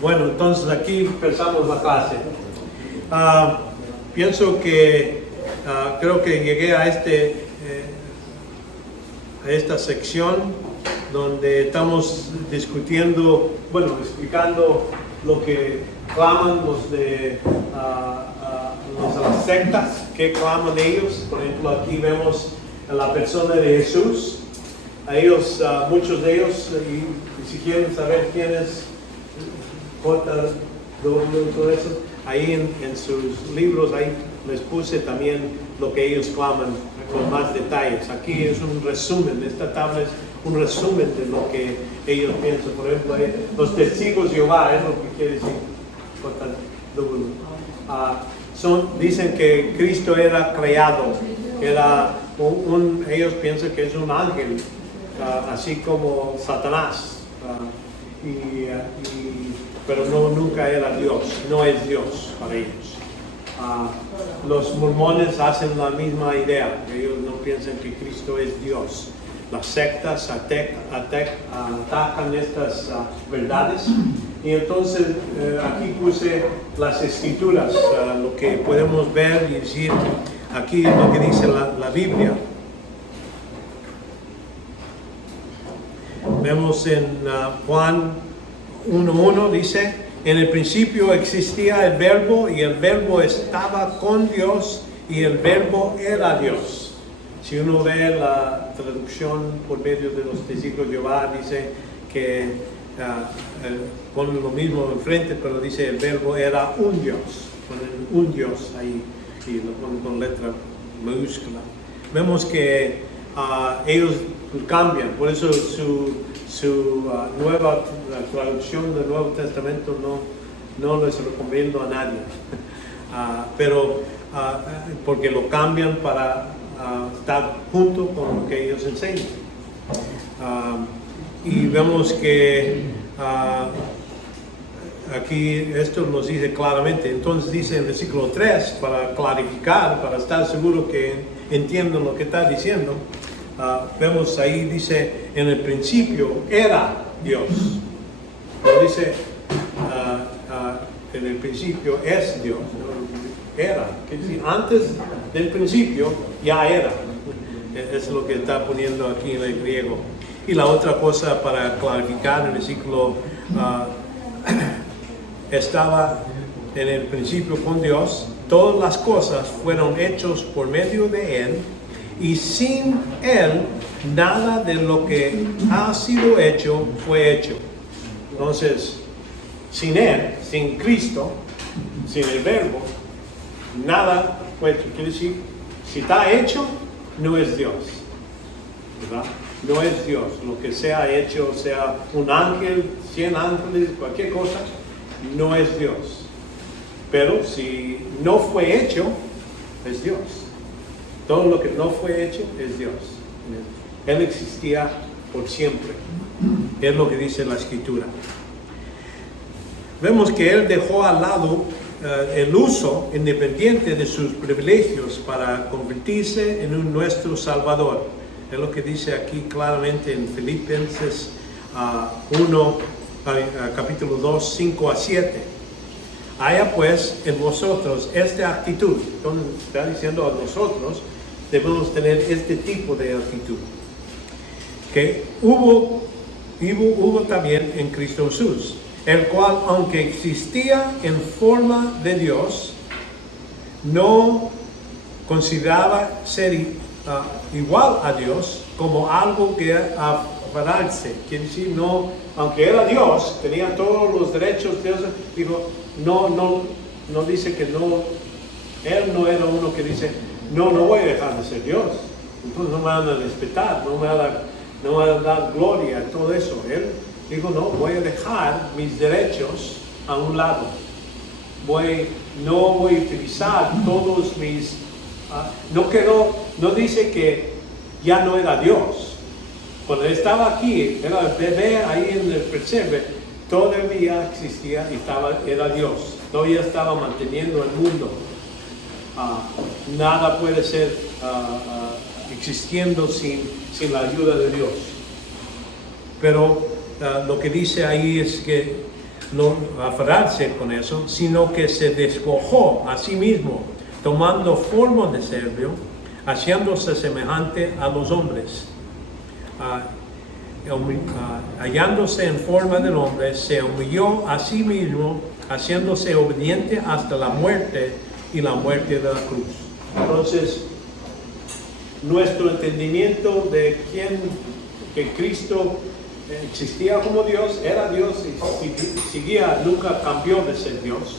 Bueno, entonces aquí empezamos la clase. Pienso que creo que llegué a esta sección donde estamos discutiendo, bueno, explicando lo que claman los de las sectas, que claman ellos. Por ejemplo, aquí vemos a la persona de Jesús. A ellos, muchos de ellos, y si quieren saber quién es todo eso, ahí en sus libros, ahí les puse también lo que ellos claman con más detalles. Aquí es un resumen, esta tabla es un resumen de lo que ellos piensan. Por ejemplo, los testigos de Jehová, es lo que quiere decir. Dicen que Cristo era creado, era ellos piensan que es un ángel, así como Satanás, pero nunca era Dios, no es Dios para ellos. Los mormones hacen la misma idea, ellos no piensan que Cristo es Dios. Las sectas atacan estas verdades, y entonces aquí puse las escrituras, lo que podemos ver y decir. Aquí es lo que dice la Biblia. Vemos en Juan 1:1, dice: en el principio existía el verbo, y el verbo estaba con Dios, y el verbo era Dios. Si uno ve la traducción por medio de los testigos de Jehová, dice que ponen lo mismo enfrente, pero dice el verbo era un Dios, ponen un Dios ahí y lo ponen con letra mayúscula. Vemos que ellos cambian, por eso su nueva traducción del Nuevo Testamento no les recomiendo a nadie, pero porque lo cambian para estar junto con lo que ellos enseñan. Y vemos que aquí esto nos dice claramente. Entonces dice en el versículo 3, para clarificar, para estar seguro que entiendan lo que está diciendo, vemos ahí, dice, en el principio era Dios. No dice en el principio es Dios, era. Es decir, antes del principio ya era. Es lo que está poniendo aquí en el griego. Y la otra cosa para clarificar, el versículo estaba en el principio con Dios, todas las cosas fueron hechas por medio de Él, y sin Él nada de lo que ha sido hecho fue hecho. Entonces, sin Él, sin Cristo, sin el verbo, nada fue hecho. Quiere decir, si está hecho, no es Dios, ¿verdad? No es Dios. Lo que sea hecho, sea un ángel, 100 ángeles, cualquier cosa, no es Dios. Pero si no fue hecho, es Dios. Todo lo que no fue hecho es Dios. Él existía por siempre. Es lo que dice la Escritura. Vemos que Él dejó al lado el uso independiente de sus privilegios para convertirse en nuestro Salvador. Es lo que dice aquí claramente en Filipenses 1, capítulo 2, 5 a 7. Haya pues en vosotros esta actitud. Entonces está diciendo a nosotros debemos tener este tipo de actitud. Que hubo también en Cristo Jesús, el cual, aunque existía en forma de Dios, no consideraba ser igual a Dios como algo que aferrarse. Quiere decir, no, aunque era Dios, tenía todos los derechos de Dios, digo, no dice que no, Él no era uno que dice, no voy a dejar de ser Dios, entonces no me van a respetar, no me van a dar gloria, todo eso. Él dijo, no, voy a dejar mis derechos a un lado. No voy a utilizar todos mis... no dice que ya no era Dios. Cuando estaba aquí, era el bebé ahí en el pesebre, todavía existía y era Dios. Todavía estaba manteniendo el mundo. Nada puede ser existiendo sin la ayuda de Dios. Pero lo que dice ahí es que no aferrarse con eso, sino que se despojó a sí mismo, tomando forma de servo, haciéndose semejante a los hombres. Hallándose en forma del hombre, se humilló a sí mismo, haciéndose obediente hasta la muerte y la muerte de la cruz. Entonces, nuestro entendimiento de que Cristo existía como Dios, era Dios y seguía, nunca cambió de ser Dios,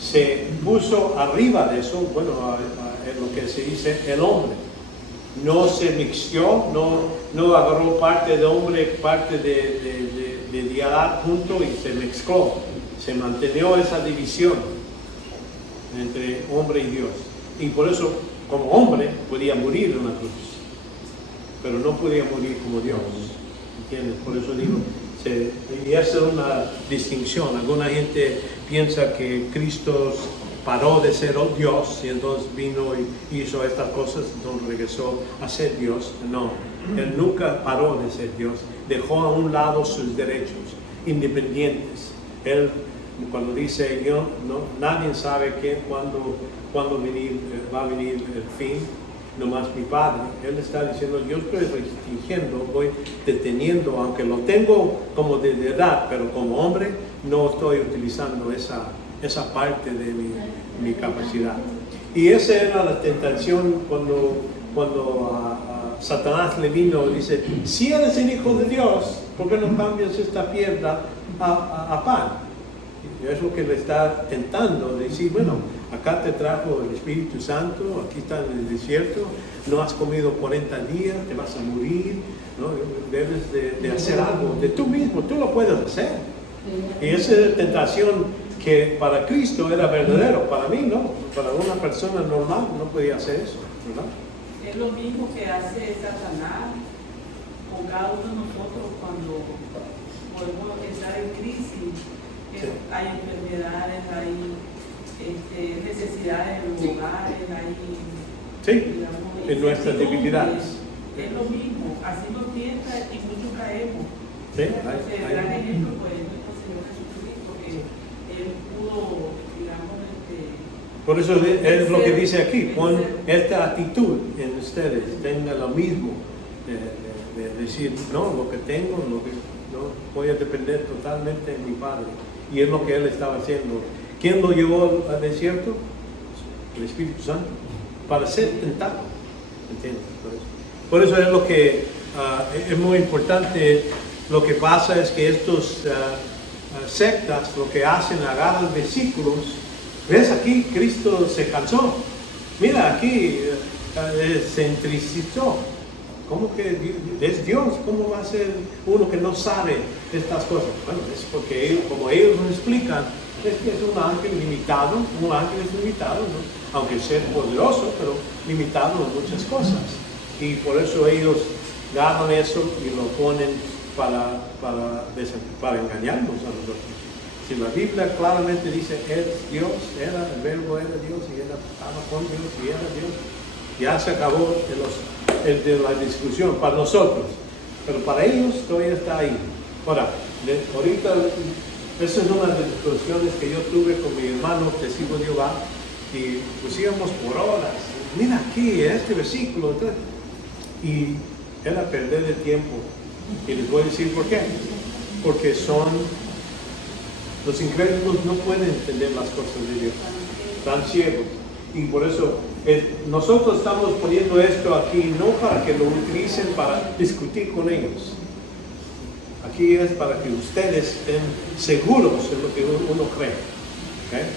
se puso arriba de eso, bueno, en lo que se dice el hombre. No se mixtió, no agarró parte de hombre, parte de deidad junto y se mezcló. Se mantenió esa división entre hombre y Dios. Y por eso, como hombre, podía morir en la cruz. Pero no podía morir como Dios. ¿Entiendes? Por eso digo, y esa es una distinción. Alguna gente piensa que Cristo paró de ser Dios y entonces vino y hizo estas cosas, entonces regresó a ser Dios. No, Él nunca paró de ser Dios, dejó a un lado sus derechos independientes. Él, cuando dice nadie sabe cuándo va a venir el fin, nomás mi Padre. Él está diciendo, yo estoy restringiendo, voy deteniendo, aunque lo tengo como de edad, pero como hombre no estoy utilizando esa parte de mi capacidad. Y esa era la tentación cuando Satanás le vino y dice, si eres el Hijo de Dios, ¿por qué no cambias esta piedra a pan? Y es lo que le está tentando, decir, bueno, acá te trajo el Espíritu Santo, aquí está en el desierto, no has comido 40 días, te vas a morir, ¿no? Debes de hacer algo de tú mismo, tú lo puedes hacer. Y esa es la tentación que para Cristo era verdadero, para mí no, para una persona normal no podía hacer eso, ¿verdad? Es lo mismo que hace Satanás con cada uno de nosotros cuando podemos entrar en crisis. Sí. Hay enfermedades, hay necesidades en los hogares, hay, sí, digamos, en nuestras debilidades. Es lo mismo, así nos tienta y muchos caemos. Sí, el gran ejemplo pues nuestro Señor Jesucristo, que Él pudo, digamos, por eso es lo que dice aquí, pon esta actitud en ustedes, tengan lo mismo, de decir, no, lo que tengo, no voy a depender totalmente de mi Padre. Y es lo que Él estaba haciendo. ¿Quién lo llevó al desierto? El Espíritu Santo, para ser tentado. ¿Entiendes? Por eso es lo que es muy importante. Lo que pasa es que estos sectas lo que hacen, agarran versículos. ¿Ves aquí? Cristo se cansó. Mira aquí, se entristeció. ¿Cómo que es Dios? ¿Cómo va a ser uno que no sabe estas cosas? Bueno, es porque como ellos nos explican, es que es un ángel limitado, ¿no? Aunque sea poderoso, pero limitado en muchas cosas. Y por eso ellos agarran eso y lo ponen para engañarnos a nosotros. Si la Biblia claramente dice, es Dios, el verbo era Dios y estaba con Dios y era Dios, ya se acabó de la discusión para nosotros, pero para ellos todavía está ahí. Ahora, ahorita, esa es una de las discusiones que yo tuve con mi hermano testigo de Jehová, y pues íbamos por horas, mira aquí, este versículo, y era perder el tiempo, y les voy a decir por qué, porque los incrédulos no pueden entender las cosas de Dios, están ciegos. Y por eso nosotros estamos poniendo esto aquí no para que lo utilicen para discutir con ellos. Aquí es para que ustedes estén seguros en lo que uno cree. ¿Okay?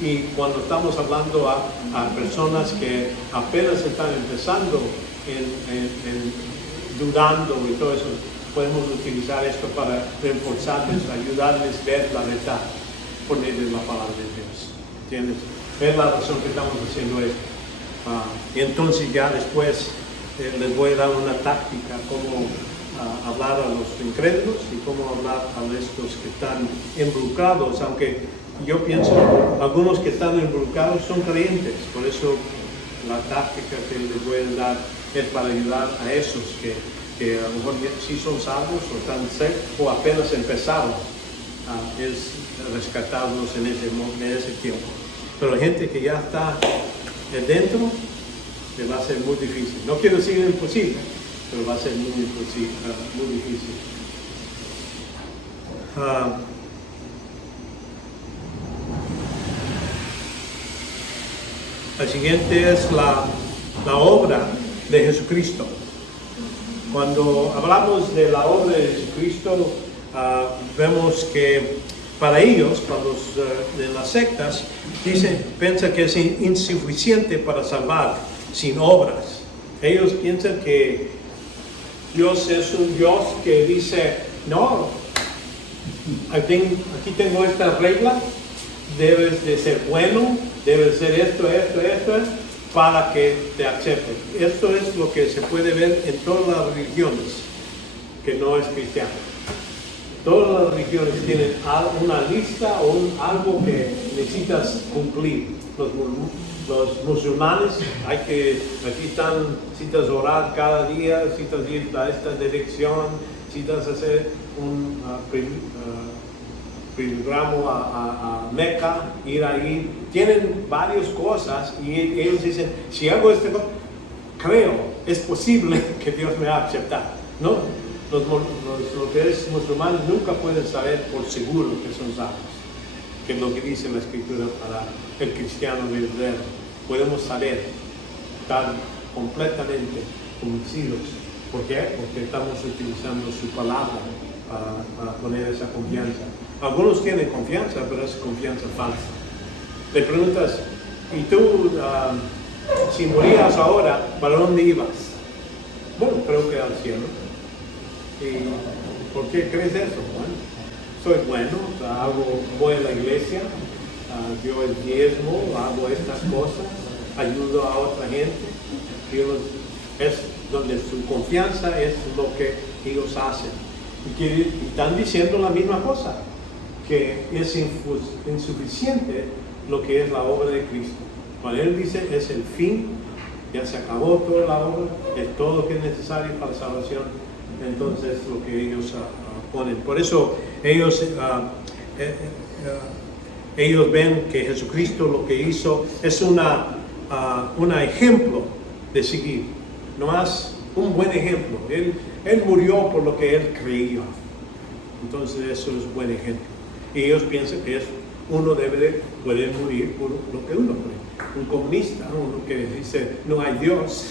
Y cuando estamos hablando a personas que apenas están empezando dudando y todo eso, podemos utilizar esto para reforzarles, ayudarles a ver la verdad, ponerles la palabra de Dios. ¿Entiendes? Es la razón que estamos haciendo esto. Y entonces ya después les voy a dar una táctica cómo hablar a los incrédulos y cómo hablar a estos que están involucrados, aunque yo pienso algunos que están involucrados son creyentes, por eso la táctica que les voy a dar es para ayudar a esos que a lo mejor sí son salvos o están cerca o apenas empezaron es rescatarnos en ese tiempo. Pero la gente que ya está dentro, le va a ser muy difícil. No quiero decir imposible, pero va a ser muy difícil. La siguiente es la obra de Jesucristo. Cuando hablamos de la obra de Jesucristo, vemos que para ellos, para los de las sectas, piensan que es insuficiente para salvar sin obras. Ellos piensan que Dios es un Dios que dice, no, aquí tengo esta regla, debes de ser bueno, debes ser esto, para que te acepten. Esto es lo que se puede ver en todas las religiones, que no es cristiano. Todas las religiones tienen una lista o algo que necesitas cumplir. Los musulmanes, necesitas orar cada día, necesitas ir a esta dirección, necesitas hacer un pilgramo a Meca, ir ahí. Tienen varias cosas y ellos dicen, si hago esta cosa, creo, es posible que Dios me va a aceptar. ¿No? Los que es musulmanes nunca pueden saber por seguro que son salvos, que es lo que dice la Escritura para el cristiano verdadero. Podemos saber, estar completamente convencidos. ¿Por qué? Porque estamos utilizando su palabra para poner esa confianza. Algunos tienen confianza, pero es confianza falsa. Le preguntas, ¿y tú, si morías ahora, para dónde ibas? Bueno, creo que al cielo. ¿Y por qué crees eso? Bueno, soy bueno, voy a la iglesia, yo el diezmo, hago estas cosas, ayudo a otra gente. Es donde su confianza es lo que ellos hacen. Y están diciendo la misma cosa, que es insuficiente lo que es la obra de Cristo. Cuando Él dice es el fin, ya se acabó toda la obra, es todo lo que es necesario para la salvación. Entonces lo que ellos ponen. Por eso ellos ven que Jesucristo lo que hizo es un ejemplo de seguir. No más un buen ejemplo. Él murió por lo que Él creía. Entonces eso es un buen ejemplo. Y ellos piensan que uno puede morir por lo que uno cree. Un comunista, uno que dice no hay Dios,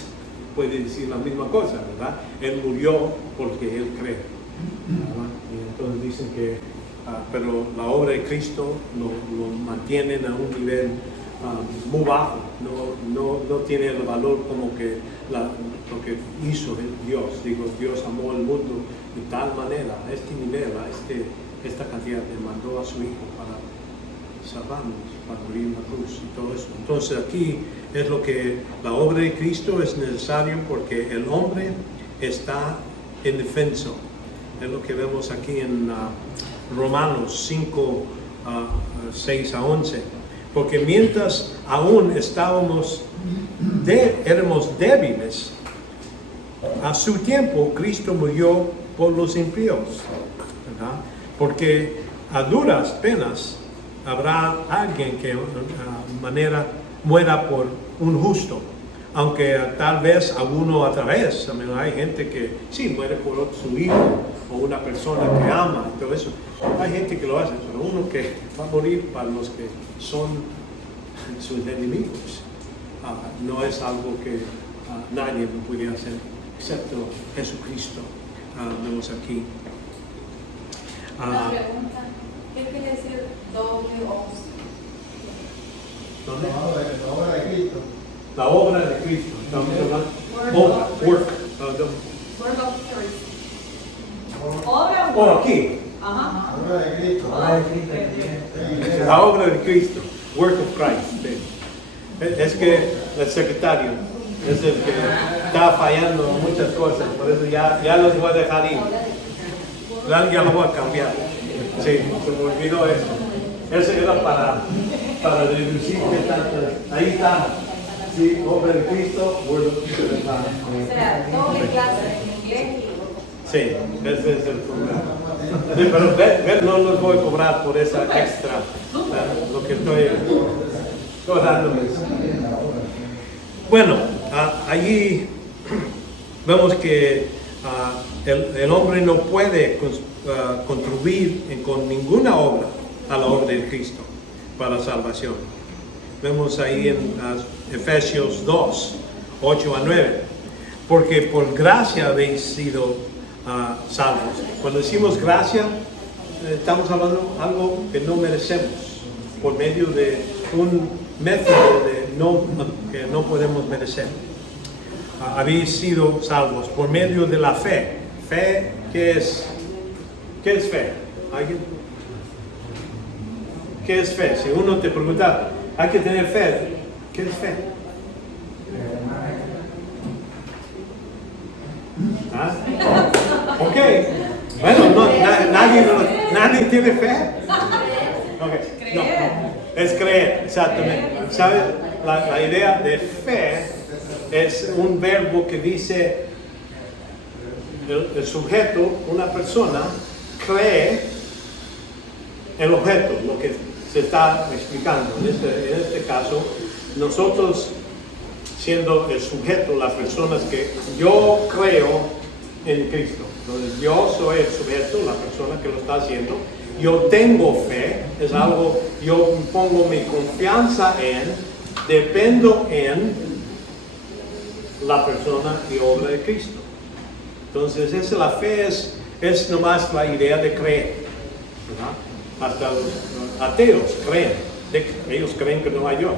puede decir la misma cosa, ¿verdad? Él murió porque Él cree, ¿verdad? Y entonces dicen que, pero la obra de Cristo lo mantienen a un nivel muy bajo, no tiene el valor como que lo que hizo Dios. Digo, Dios amó al mundo de tal manera, a este nivel, esta cantidad, le mandó a su Hijo para salvarnos, para morir en la cruz y todo eso. Entonces aquí es lo que la obra de Cristo es necesario porque el hombre está indefenso. Es lo que vemos aquí en Romanos 5, 6 a 11. Porque mientras aún éramos débiles, a su tiempo Cristo murió por los impíos, ¿verdad? Porque a duras penas habrá alguien que muera por un justo, aunque tal vez alguno a través. Hay gente que sí muere por su hijo o una persona que ama y todo eso. Hay gente que lo hace, pero uno que va a morir para los que son sus enemigos, no es algo que nadie lo puede hacer, excepto Jesucristo. Vemos aquí. Una pregunta, ¿qué quiere decir doble obra? ¿Dónde? La obra de Cristo. La obra de Cristo. Work. Word of Christ. ¿Obra o Oh, aquí. Ajá. La obra de Cristo. La obra de Cristo. Work of Christ. Sí. Es que el secretario es el que está fallando en muchas cosas, por eso ya los voy a dejar ir. Ya lo voy a cambiar. Sí, se me olvidó eso. Eso era para reducir que tanto. Ahí está. Sí, obra de Cristo, Word of Christ. sea, doble clase en inglés y Sí, ese es el problema. Pero no los voy a cobrar por esa extra, lo que estoy dándoles. Bueno, allí vemos que el hombre no puede contribuir con ninguna obra a la obra de Cristo para salvación. Vemos ahí en Efesios 2, 8 a 9. Porque por gracia habéis sido salvos. Cuando decimos gracia, estamos hablando de algo que no merecemos, por medio de un método que no podemos merecer. Habéis sido salvos por medio de la fe. ¿Fe qué es? ¿Qué es fe? ¿Alguien? ¿Qué es fe? Si uno te pregunta, hay que tener fe. ¿Qué es fe? ¿Ah? Ok. Bueno, nadie tiene fe. Okay. No, es creer, exactamente. ¿Sabes? La idea de fe es un verbo que dice el sujeto, una persona, cree el objeto, lo que se está explicando. En este caso, nosotros, siendo el sujeto, las personas que yo creo en Cristo. Entonces yo soy el sujeto, la persona que lo está haciendo. Yo tengo fe, es algo, yo pongo mi confianza en, dependo en la persona y obra de Cristo. Entonces la fe es nomás la idea de creer, ¿verdad? Hasta los ateos creen, ellos creen que no hay Dios.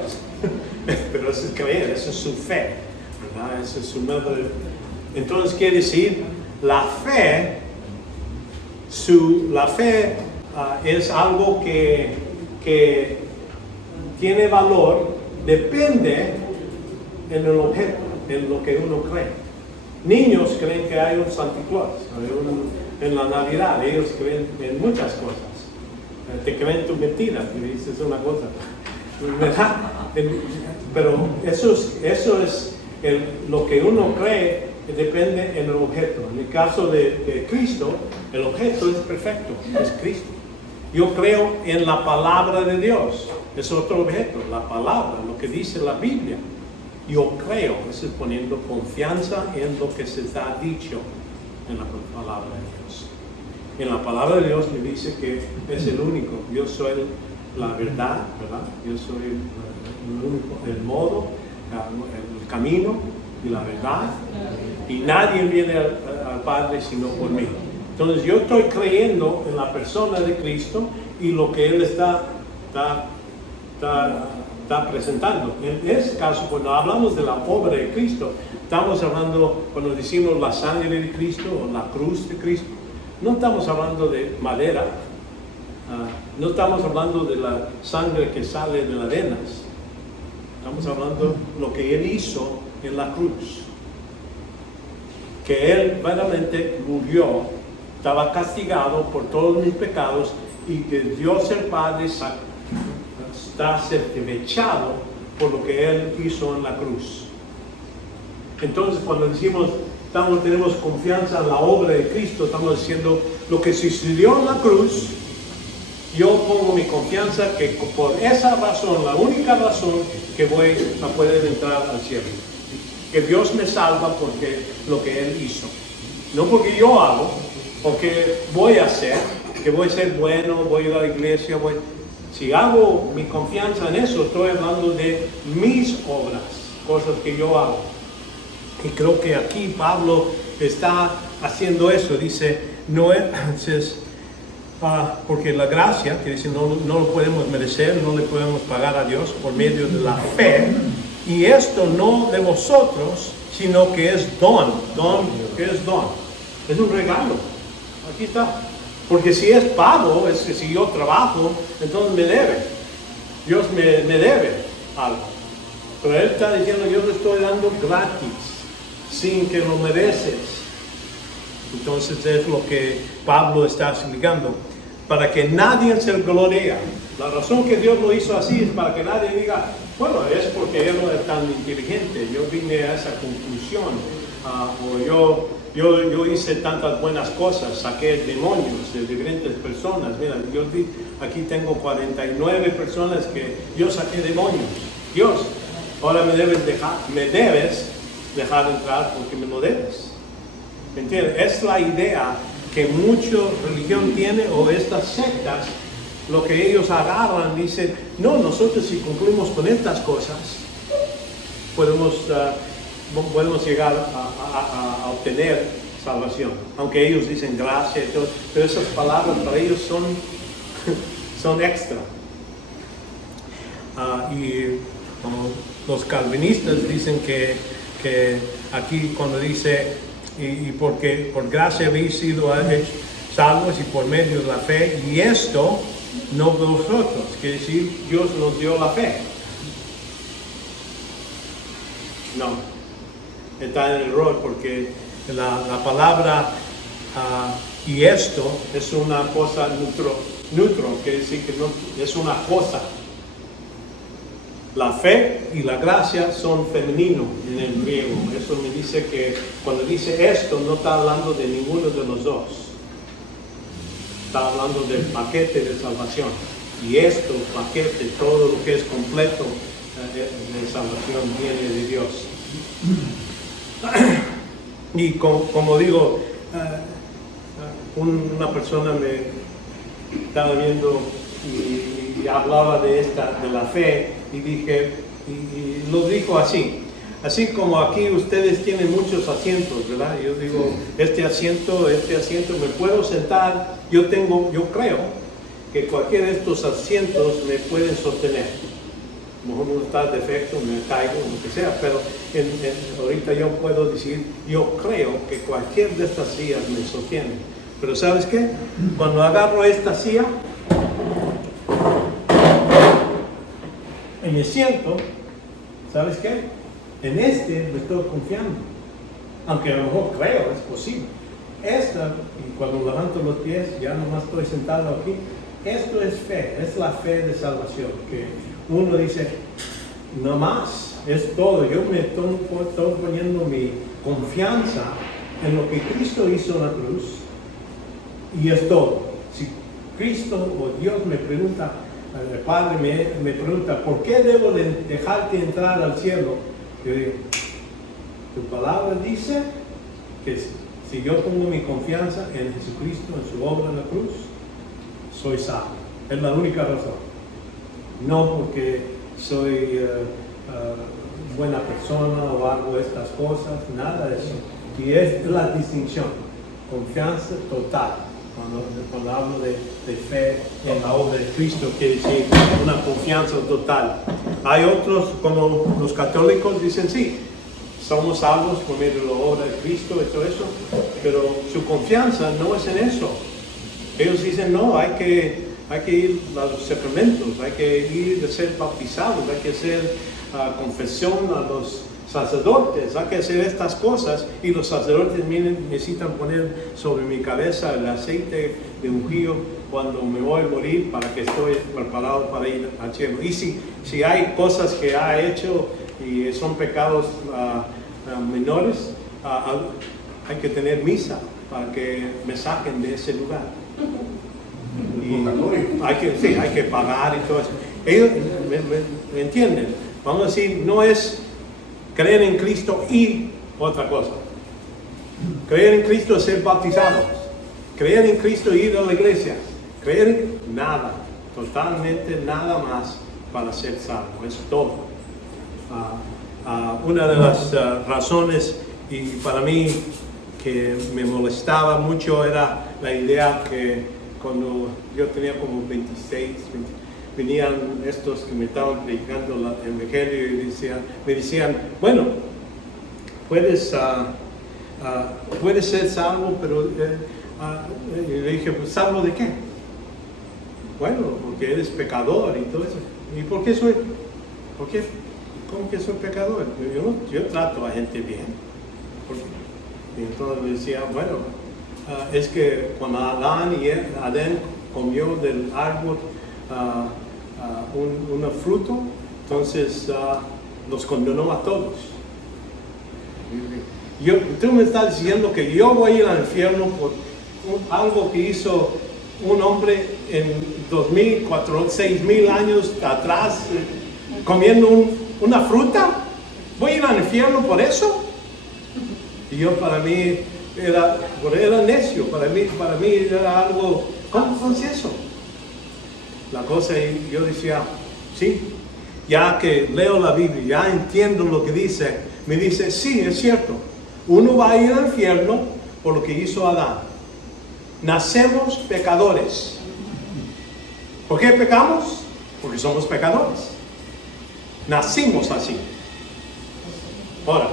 Pero eso es creer, eso es su fe, ¿verdad? Eso es su método. Entonces quiere decir, la fe es algo que tiene valor, depende en el objeto, en lo que uno cree. Niños creen que hay un Santa Claus, en la Navidad, ellos creen en muchas cosas. Te creen tus mentiras, y dices una cosa, ¿verdad? Pero eso es lo que uno cree, depende en el objeto. En el caso de Cristo, el objeto es perfecto, es Cristo. Yo creo en la palabra de Dios, es otro objeto, la palabra, lo que dice la Biblia. Yo creo, eso es poniendo confianza en lo que se está dicho en la palabra de Dios. En la palabra de Dios me dice que es el único, yo soy la verdad, ¿verdad? Yo soy el modo, el camino y la verdad, y nadie viene al Padre sino por mí. Entonces yo estoy creyendo en la persona de Cristo y lo que Él está presentando. En este caso, cuando hablamos de la obra de Cristo, estamos hablando, cuando decimos la sangre de Cristo o la cruz de Cristo, no estamos hablando de madera, no estamos hablando de la sangre que sale de las venas. Estamos hablando de lo que Él hizo en la cruz. Que Él verdaderamente murió, estaba castigado por todos mis pecados y que Dios el Padre está satisfecho por lo que Él hizo en la cruz. Entonces cuando decimos, tenemos confianza en la obra de Cristo, estamos diciendo lo que sucedió en la cruz. Yo pongo mi confianza que por esa razón, la única razón que voy a poder entrar al cielo. Que Dios me salva porque lo que Él hizo. No porque yo hago, o que voy a hacer, que voy a ser bueno, voy a ir a la iglesia. Si hago mi confianza en eso, estoy hablando de mis obras, cosas que yo hago. Y creo que aquí Pablo está haciendo eso. Dice, no es... porque la gracia, que dice no lo podemos merecer, no le podemos pagar a Dios por medio de la fe, y esto no de vosotros, sino que es don. ¿Qué es don? Es un regalo. Aquí está. Porque si es pago, es que si yo trabajo, entonces me debe. Dios me debe algo. Pero Él está diciendo, yo lo estoy dando gratis, sin que lo mereces. Entonces es lo que Pablo está explicando. Para que nadie se glorie. La razón que Dios lo hizo así es para que nadie diga, bueno, es porque Él no es tan inteligente, yo vine a esa conclusión, o yo yo hice tantas buenas cosas, saqué demonios de diferentes personas. Mira, aquí tengo 49 personas que yo saqué demonios. Dios, ahora me debes dejar entrar porque me lo debes. ¿Me entiendes? Es la idea que mucha religión tiene, o estas sectas, lo que ellos agarran, dicen, no, nosotros si cumplimos con estas cosas, podemos llegar a obtener salvación. Aunque ellos dicen gracia y todo, pero esas palabras para ellos son extra. Y como los calvinistas dicen que aquí cuando dice, y porque por gracia habéis sido salvos y por medio de la fe, y esto no vosotros, quiere decir Dios nos dio la fe. No, está en el error porque la palabra y esto es una cosa neutro, quiere decir que no es una cosa. La fe y la gracia son femeninos en el griego. Eso me dice que cuando dice esto no está hablando de ninguno de los dos. Está hablando del paquete de salvación. Y esto, paquete, todo lo que es completo de salvación viene de Dios. Y como digo, una persona me estaba viendo y hablaba de la fe, y dije, y lo dijo así como aquí ustedes tienen muchos asientos, ¿verdad? Yo digo, este asiento, me puedo sentar, yo creo que cualquiera de estos asientos me pueden sostener. A lo mejor no está defecto, me caigo, lo que sea, pero ahorita yo puedo decir, yo creo que cualquier de estas sillas me sostiene. Pero ¿sabes qué? Cuando agarro esta silla y me siento, ¿sabes qué? En me estoy confiando. Aunque a lo mejor creo, es posible. Y cuando levanto los pies, ya nomás estoy sentado aquí. Esto es fe, es la fe de salvación. Que uno dice, no más, es todo. Yo me estoy poniendo mi confianza en lo que Cristo hizo en la cruz. Y es todo. Si Cristo o Dios me pregunta, el Padre me pregunta, ¿por qué debo de dejarte entrar al cielo? Yo digo, tu palabra dice que si yo pongo mi confianza en Jesucristo, en su obra en la cruz, soy salvo. Es la única razón. No porque soy buena persona o hago estas cosas, nada de eso. Y es la distinción, confianza total. Cuando hablo de fe en la obra de Cristo, quiere decir una confianza total. Hay otros, como los católicos, dicen sí, somos salvos por medio de la obra de Cristo y todo eso, pero su confianza no es en eso. Ellos dicen no, hay que ir a los sacramentos, hay que ir a ser bautizados, hay que hacer confesión a los sacerdotes, hay que hacer estas cosas, y los sacerdotes necesitan poner sobre mi cabeza el aceite de ungüento cuando me voy a morir para que estoy preparado para ir al cielo. Y si hay cosas que ha hecho y son pecados menores, hay que tener misa para que me saquen de ese lugar. Y hay que pagar y todo eso. Ellos me entienden. Vamos a decir, no es creer en Cristo y otra cosa. Creer en Cristo es ser bautizados. Creer en Cristo y ir a la iglesia. Creer en nada, totalmente nada más para ser salvo. Es todo. Una de las razones, y para mí que me molestaba mucho, era la idea que cuando yo tenía como 26, venían estos que me estaban predicando el evangelio y me decían, bueno, puedes ser salvo, pero y le dije, pues, ¿salvo de qué? Bueno, porque eres pecador y todo eso. ¿Y por qué ¿Cómo que soy pecador? Yo trato a gente bien. Y entonces le decía, bueno, es que cuando Adán comió del árbol un fruto, entonces los condenó a todos. Tú me estás diciendo que yo voy a ir al infierno por algo que hizo un hombre en 6,000 años atrás, comiendo una fruta. ¿Voy a ir al infierno por eso? Y yo, para mí era necio, para mí era algo, ¿cómo es eso? La cosa, yo decía, sí, ya que leo la Biblia, ya entiendo lo que dice, me dice, sí, es cierto, uno va a ir al infierno por lo que hizo Adán. Nacemos pecadores. ¿Por qué pecamos? Porque somos pecadores. Nacimos así. Ahora,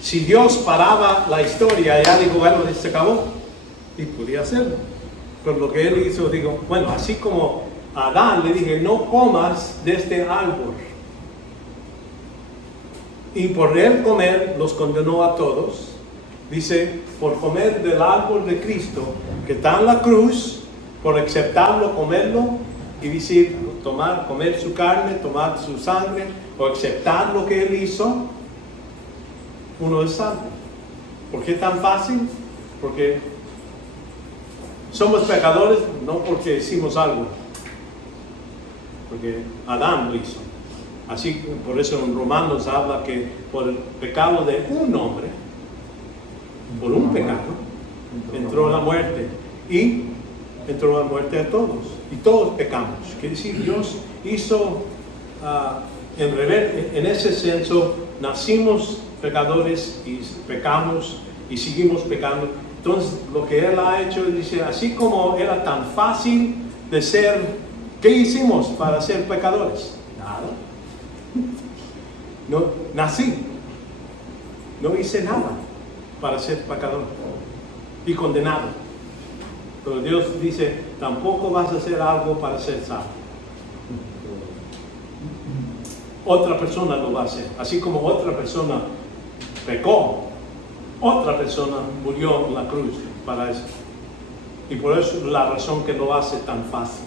si Dios paraba la historia, ya digo, bueno, se acabó. Y podía hacerlo. Pero lo que él hizo, digo, bueno, así como a Adán le dije, no comas de este árbol. Y por él comer, los condenó a todos. Dice, por comer del árbol de Cristo, que está en la cruz, por aceptarlo, comerlo, y decir, comer su carne, tomar su sangre, o aceptar lo que él hizo, uno es salvo. ¿Por qué tan fácil? Porque somos pecadores, no porque hicimos algo, porque Adán lo hizo. Así, por eso en Romanos habla que por el pecado de un hombre, por un pecado, entró la muerte, y entró la muerte a todos, y todos pecamos. Quiere decir, Dios hizo, en ese senso, nacimos pecadores y pecamos y seguimos pecando. Entonces, lo que Él ha hecho, dice, así como era tan fácil de ser, ¿qué hicimos para ser pecadores? Nada. No, nací, no hice nada para ser pecador y condenado. Pero Dios dice, tampoco vas a hacer algo para ser salvo. Otra persona lo va a hacer. Así como otra persona pecó, otra persona murió en la cruz para eso. Y por eso es la razón que lo hace tan fácil.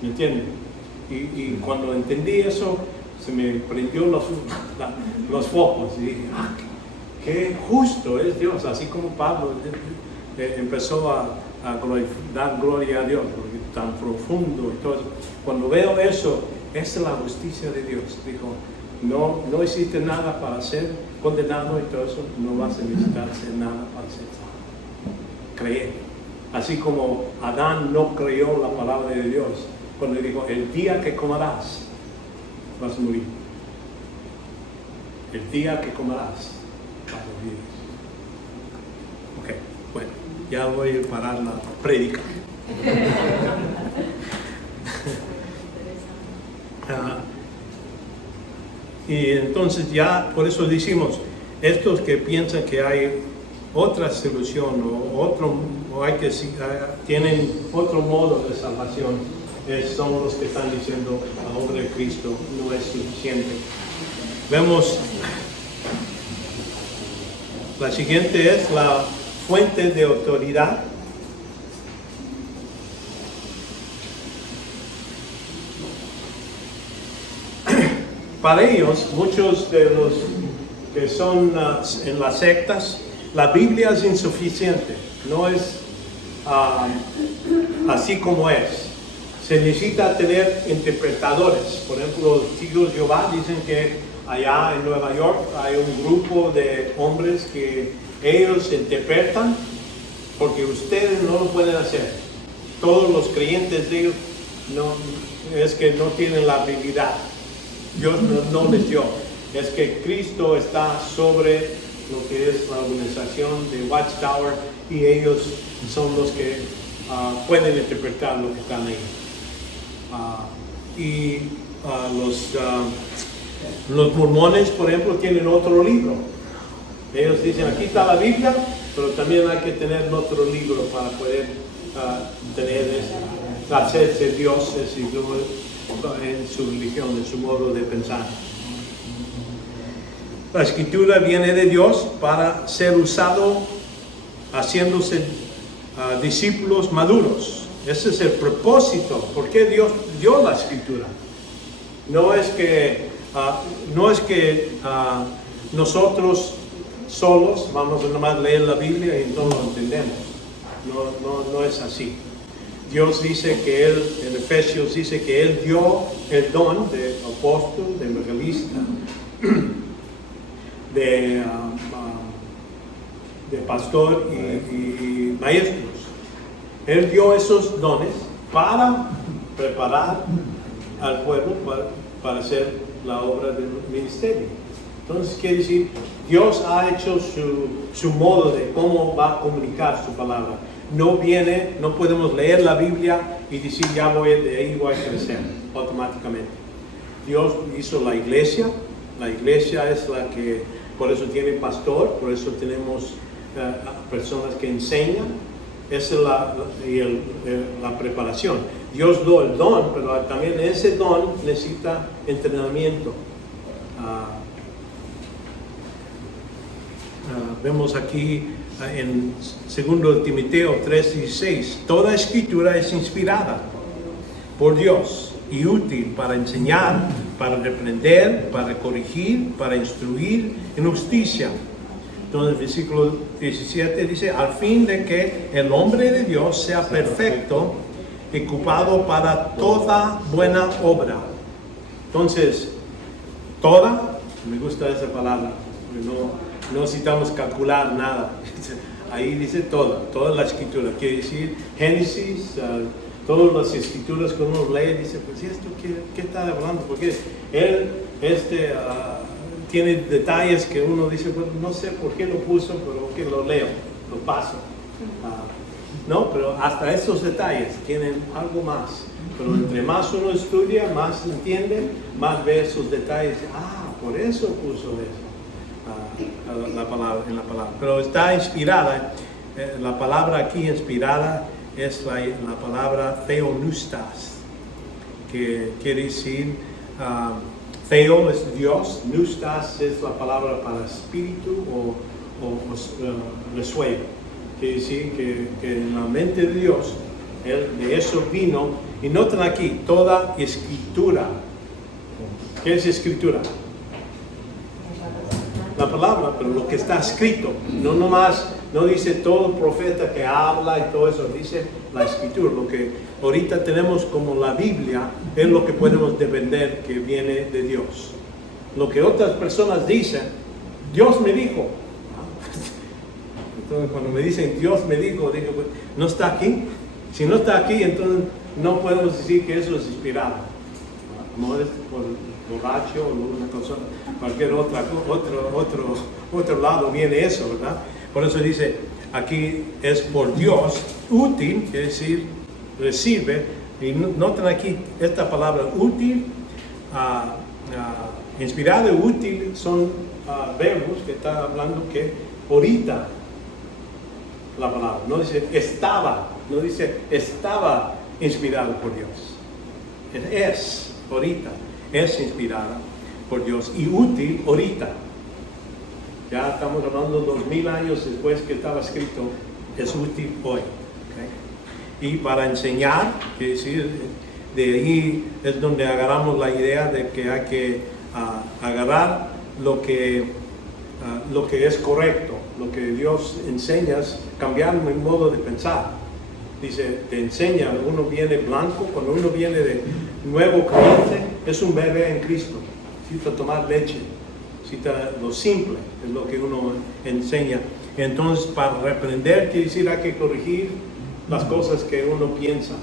¿Me entienden? Y cuando entendí eso, se me prendió los focos y dije, qué justo es Dios. Así como Pablo empezó a dar gloria a Dios, porque tan profundo y todo eso. Cuando veo eso, esa es la justicia de Dios. Dijo, no hiciste nada para ser condenado y todo eso, no vas a necesitar hacer nada para ser salvo. Creer. Así como Adán no creyó la palabra de Dios, cuando dijo, el día que comerás, vas a morir. El día que comerás, vas a morir. Ok, bueno, ya voy a parar la prédica. Y entonces ya, por eso decimos, estos que piensan que hay otra solución tienen otro modo de salvación, son los que están diciendo la obra de Cristo no es suficiente. Vemos, la siguiente es la fuente de autoridad. Para ellos, muchos de los que son en las sectas, la Biblia es insuficiente, no es así como es. Se necesita tener interpretadores. Por ejemplo, los Testigos de Jehová dicen que allá en Nueva York hay un grupo de hombres que ellos interpretan porque ustedes no lo pueden hacer. Todos los creyentes de ellos es que no tienen la habilidad. Dios no les dio. Es que Cristo está sobre lo que es la organización de Watchtower y ellos son los que pueden interpretar lo que están ahí. Los mormones, por ejemplo, tienen otro libro. Ellos dicen, aquí está la Biblia, pero también hay que tener otro libro para poder hacerse dioses en su religión, en su modo de pensar. La Escritura viene de Dios para ser usado haciéndose discípulos maduros. Ese es el propósito. ¿Por qué Dios dio la Escritura? No es que nosotros solos vamos a nomás leer la Biblia y no lo entendemos. No es así. Dios dice que Él, en Efesios dice que Él dio el don de apóstol, de evangelista, de pastor y maestros. Él dio esos dones para preparar al pueblo para hacer la obra del ministerio. Entonces quiere decir, Dios ha hecho su modo de cómo va a comunicar su palabra. No podemos leer la Biblia y decir de ahí voy a crecer automáticamente. Dios hizo la iglesia es la que, por eso tiene pastor, por eso tenemos personas que enseñan, esa es la preparación. Dios dio el don, pero también ese don necesita entrenamiento. Vemos aquí en 2 Timoteo 3:16, toda escritura es inspirada por Dios y útil para enseñar, para reprender, para corregir, para instruir en justicia. Entonces el versículo 17 dice, al fin de que el hombre de Dios sea perfecto, equipado para toda buena obra. Entonces, toda, me gusta esa palabra, no necesitamos calcular nada. Ahí dice toda la escritura. Quiere decir Génesis, todas las escrituras que uno lee, dice, pues esto, ¿qué está hablando? Porque él tiene detalles que uno dice, bueno, no sé por qué lo puso, pero que lo leo, lo paso. No, pero hasta esos detalles tienen algo más. Pero entre más uno estudia, más entiende, más ve esos detalles. Por eso puso eso. En la palabra. Pero está inspirada, la palabra aquí inspirada es la palabra theopneustos, que quiere decir, theo es Dios, neustos es la palabra para espíritu o resuello. Quiere decir que en la mente de Dios, de eso vino, y noten aquí, toda escritura. ¿Qué es escritura? La palabra, pero lo que está escrito, no dice todo profeta que habla y todo eso, dice la escritura. Lo que ahorita tenemos como la Biblia es lo que podemos depender que viene de Dios. Lo que otras personas dicen, Dios me dijo. Entonces cuando me dicen Dios me digo, pues, ¿no está aquí? Si no está aquí, entonces no podemos decir que eso es inspirado. No es por borracho o una cosa, cualquier otro lado viene eso, ¿verdad? Por eso dice, aquí es por Dios, útil, quiere decir, recibe, y noten aquí esta palabra útil, inspirado y útil son verbos que está hablando que ahorita la palabra, no dice estaba inspirado por Dios, es ahorita. Es inspirada por Dios y útil ahorita. Ya estamos hablando 2000 años después que estaba escrito, es útil hoy. ¿Okay? Y para enseñar, quiere decir, de ahí es donde agarramos la idea de que hay que agarrar lo que es correcto, lo que Dios enseña, cambiar mi modo de pensar. Dice, te enseña, uno viene blanco, cuando uno viene de nuevo creyente, es un bebé en Cristo, necesita tomar leche, necesita lo simple, es lo que uno enseña. Entonces, para reprender, quiere decir, hay que corregir las cosas que uno piensa.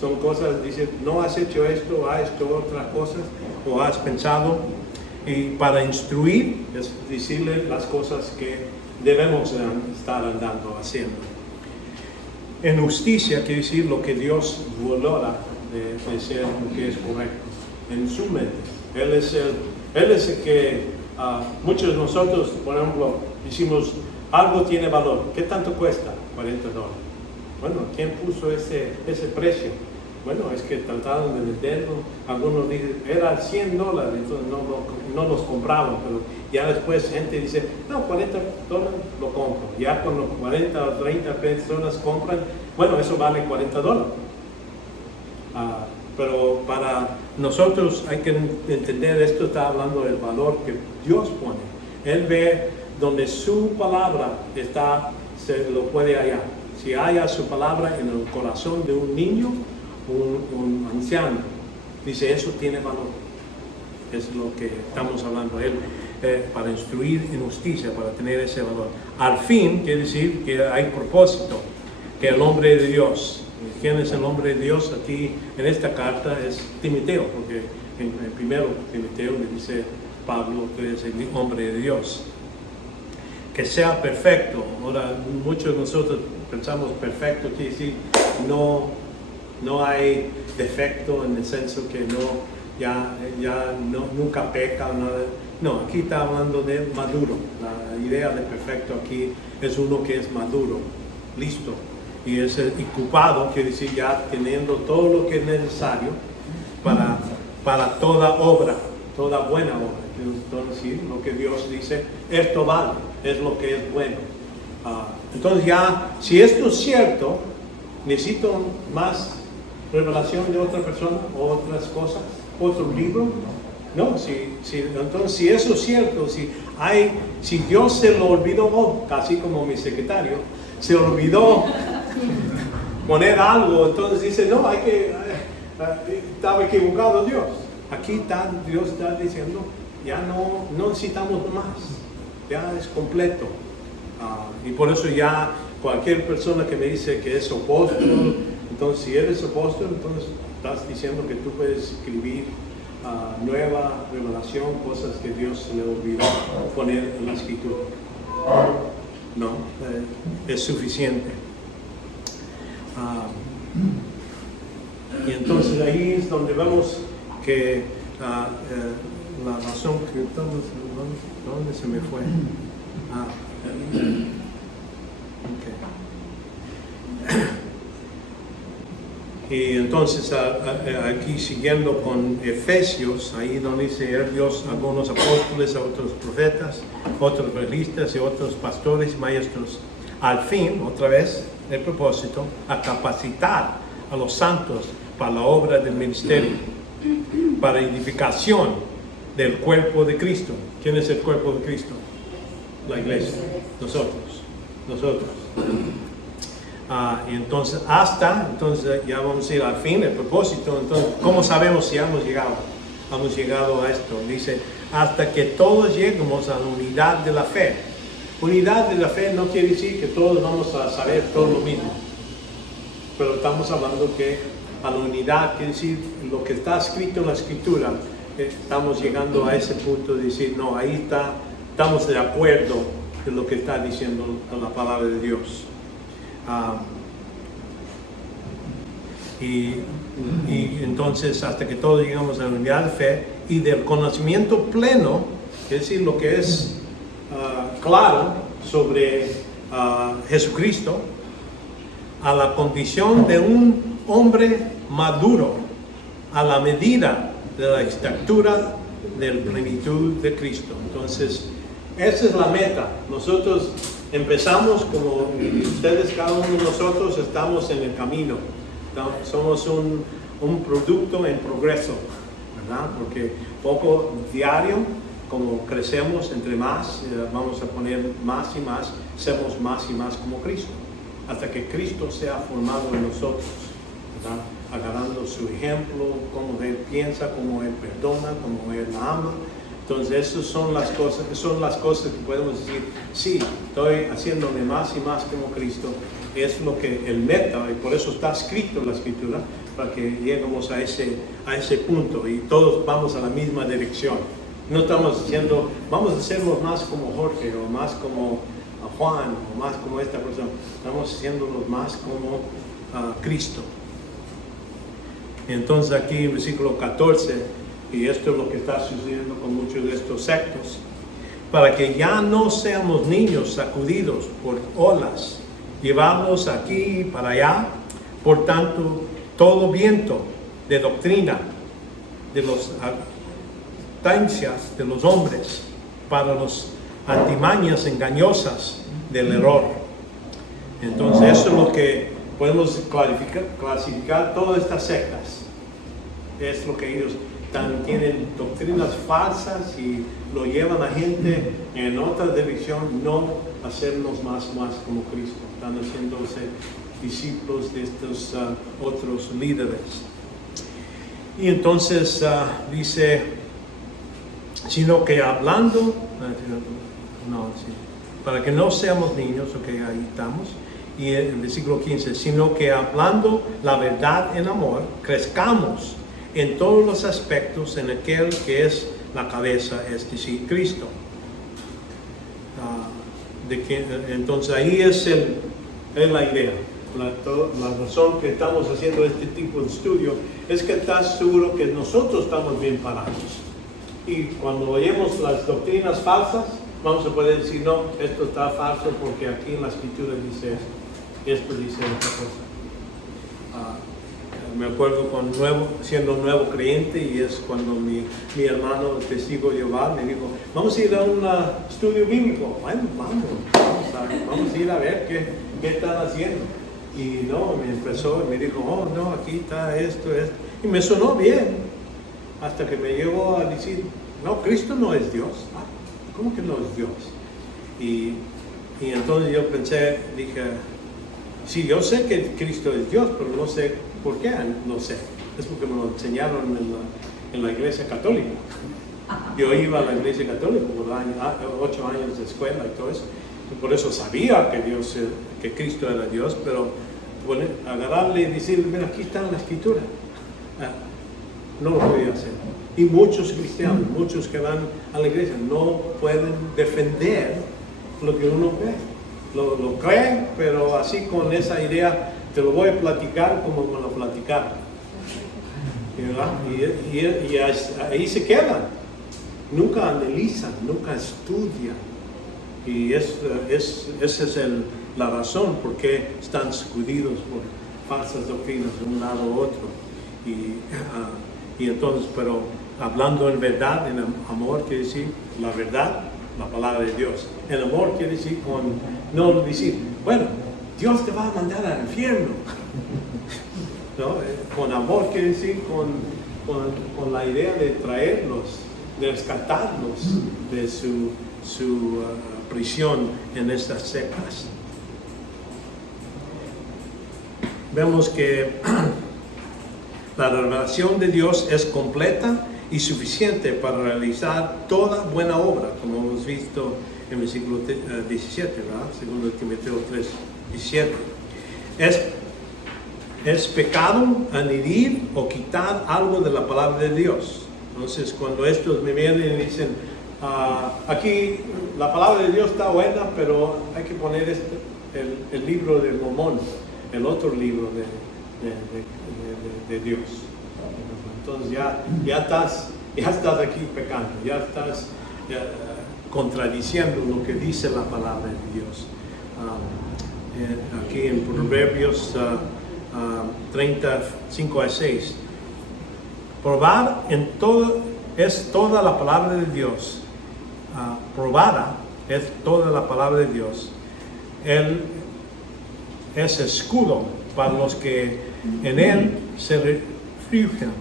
Son cosas, dice, no has hecho esto, has hecho otras cosas, o has pensado. Y para instruir, es decirle las cosas que debemos estar andando, haciendo. En justicia, quiere decir lo que Dios valora de ser lo que es correcto. En su mente. Él es el que muchos de nosotros, por ejemplo, decimos, algo tiene valor. ¿Qué tanto cuesta? $40. Bueno, ¿quién puso ese precio? Bueno, es que trataron de venderlo. Algunos dicen, era $100, entonces no los compraban. Pero ya después gente dice, no, $40 lo compro. Ya cuando 40 o 30 personas compran, bueno, eso vale $40. Pero para nosotros hay que entender, esto está hablando del valor que Dios pone. Él ve donde su palabra está, se lo puede hallar. Si haya su palabra en el corazón de un niño, un anciano, dice, eso tiene valor. Es lo que estamos hablando. Él, para instruir en justicia, para tener ese valor. Al fin, quiere decir que hay propósito, que el hombre de Dios. ¿Quién es el hombre de Dios? Aquí en esta carta es Timoteo, porque en primero Timoteo le dice Pablo que es el hombre de Dios. Que sea perfecto. Ahora, muchos de nosotros pensamos perfecto, quiere decir no hay defecto en el senso que nunca peca, nada. No, aquí está hablando de maduro. La idea de perfecto aquí es uno que es maduro, listo. Y ocupado, quiere decir ya teniendo todo lo que es necesario para toda obra, toda buena obra. Entonces, lo que Dios dice, esto vale, es lo que es bueno. Entonces ya, si esto es cierto, necesito más revelación de otra persona, o otras cosas, otro libro. No, entonces si eso es cierto, si Dios se lo olvidó, casi como mi secretario, se olvidó poner algo, entonces dice, no, estaba equivocado Dios. Aquí Dios está diciendo, ya no necesitamos más, ya es completo. Y por eso ya cualquier persona que me dice que es apóstol, entonces si eres apóstol, entonces estás diciendo que tú puedes escribir nueva revelación, cosas que Dios se le olvidó poner en la escritura. No, es suficiente. Y entonces ahí es donde vemos que la razón que estamos, ¿dónde se me fue? Y entonces aquí siguiendo con Efesios, ahí donde dice Dios, algunos apóstoles, a otros profetas, otros evangelistas y otros pastores y maestros, al fin, otra vez, el propósito, a capacitar a los santos para la obra del ministerio, para edificación del cuerpo de Cristo. ¿Quién es el cuerpo de Cristo? La iglesia, nosotros. Y entonces ya vamos a ir al fin, el propósito. Entonces, ¿cómo sabemos si hemos llegado? Hemos llegado a esto. Dice, hasta que todos lleguemos a la unidad de la fe. Unidad de la fe no quiere decir que todos vamos a saber todo lo mismo. Pero estamos hablando que a la unidad quiere decir lo que está escrito en la escritura. Estamos llegando a ese punto de decir, no, ahí estamos de acuerdo en lo que está diciendo la palabra de Dios. Y entonces hasta que todos llegamos a la unidad de fe y del conocimiento pleno, es decir, lo que es claro sobre Jesucristo, a la condición de un hombre maduro, a la medida de la estatura de la plenitud de Cristo. Entonces, esa es la meta. Nosotros empezamos como ustedes, cada uno de nosotros estamos en el camino. Somos un producto en progreso, ¿verdad? Porque poco diario, como crecemos entre más, vamos a poner más y más, somos más y más como Cristo, hasta que Cristo sea formado en nosotros, ¿verdad? Agarrando su ejemplo, cómo Él piensa, cómo Él perdona, cómo Él ama. Entonces, esas son las cosas que podemos decir, sí, estoy haciéndome más y más como Cristo. Es lo que el meta, y por eso está escrito en la Escritura, para que lleguemos a ese punto y todos vamos a la misma dirección. No estamos diciendo, vamos a hacernos más como Jorge, o más como Juan, o más como esta persona. Estamos haciéndonos más como Cristo. Entonces aquí en versículo 14, y esto es lo que está sucediendo con muchos de estos sectos, para que ya no seamos niños sacudidos por olas, llevados aquí y para allá, por tanto, todo viento de doctrina, de los atancias de los hombres, para los antimañas engañosas del error. Entonces, eso es lo que podemos clasificar todas estas sectas. Es lo que ellos tienen doctrinas falsas y lo llevan a gente en otra dirección, no hacernos más como Cristo. Están haciéndose discípulos de estos otros líderes. Y entonces dice, sino que hablando, para que no seamos niños, ok, ahí estamos. Y el versículo 15, sino que hablando la verdad en amor, crezcamos en todos los aspectos en aquel que es la cabeza, es decir, Cristo. Entonces ahí es la idea. La razón que estamos haciendo este tipo de estudio es que estás seguro que nosotros estamos bien parados. Y cuando oímos las doctrinas falsas, vamos a poder decir, no, esto está falso porque aquí en la escritura dice esto dice otra cosa. Me acuerdo siendo nuevo creyente, y es cuando mi hermano, el testigo de Jehová, me dijo, vamos a ir a un estudio bíblico. Bueno, vamos a ir a ver qué están haciendo. Y no, me empezó y me dijo, oh no, aquí está esto. Y me sonó bien, hasta que me llegó a decir, no, Cristo no es Dios. ¿Cómo que no es Dios? Y entonces yo pensé, dije, sí, yo sé que Cristo es Dios, pero no sé por qué, no sé. Es porque me lo enseñaron en la iglesia católica. Yo iba a la iglesia católica por 8 años de escuela y todo eso. Por eso sabía que Cristo era Dios, pero agarrarle y decirle, mira, aquí está en la escritura. No lo podía hacer. Y muchos cristianos, muchos que van a la iglesia, no pueden defender lo que uno ve. Lo creen, pero así con esa idea, te lo voy a platicar como me lo platicaron. Y ahí se quedan. Nunca analizan, nunca estudian. Y esa es la razón por qué están sacudidos por falsas doctrinas de un lado u otro. Y entonces, pero hablando en verdad, en amor, quiere decir la verdad, la palabra de Dios. En amor quiere decir no decir, bueno, Dios te va a mandar al infierno. ¿No? Con amor quiere decir con la idea de traerlos, de rescatarlos de su prisión en estas sectas. Vemos que la revelación de Dios es completa y suficiente para realizar toda buena obra, como hemos visto en el versículo 17, ¿verdad? Segundo Timoteo 3, 17. Es pecado añadir o quitar algo de la palabra de Dios. Entonces, cuando estos me vienen y dicen, aquí la palabra de Dios está buena, pero hay que poner el libro de Mormón, el otro libro de Dios. Entonces ya estás aquí pecando, ya estás contradiciendo lo que dice la palabra de Dios. Aquí en Proverbios 35 a 6. Probar es toda la palabra de Dios. Probada es toda la palabra de Dios. Él es escudo para los que en él se refugian.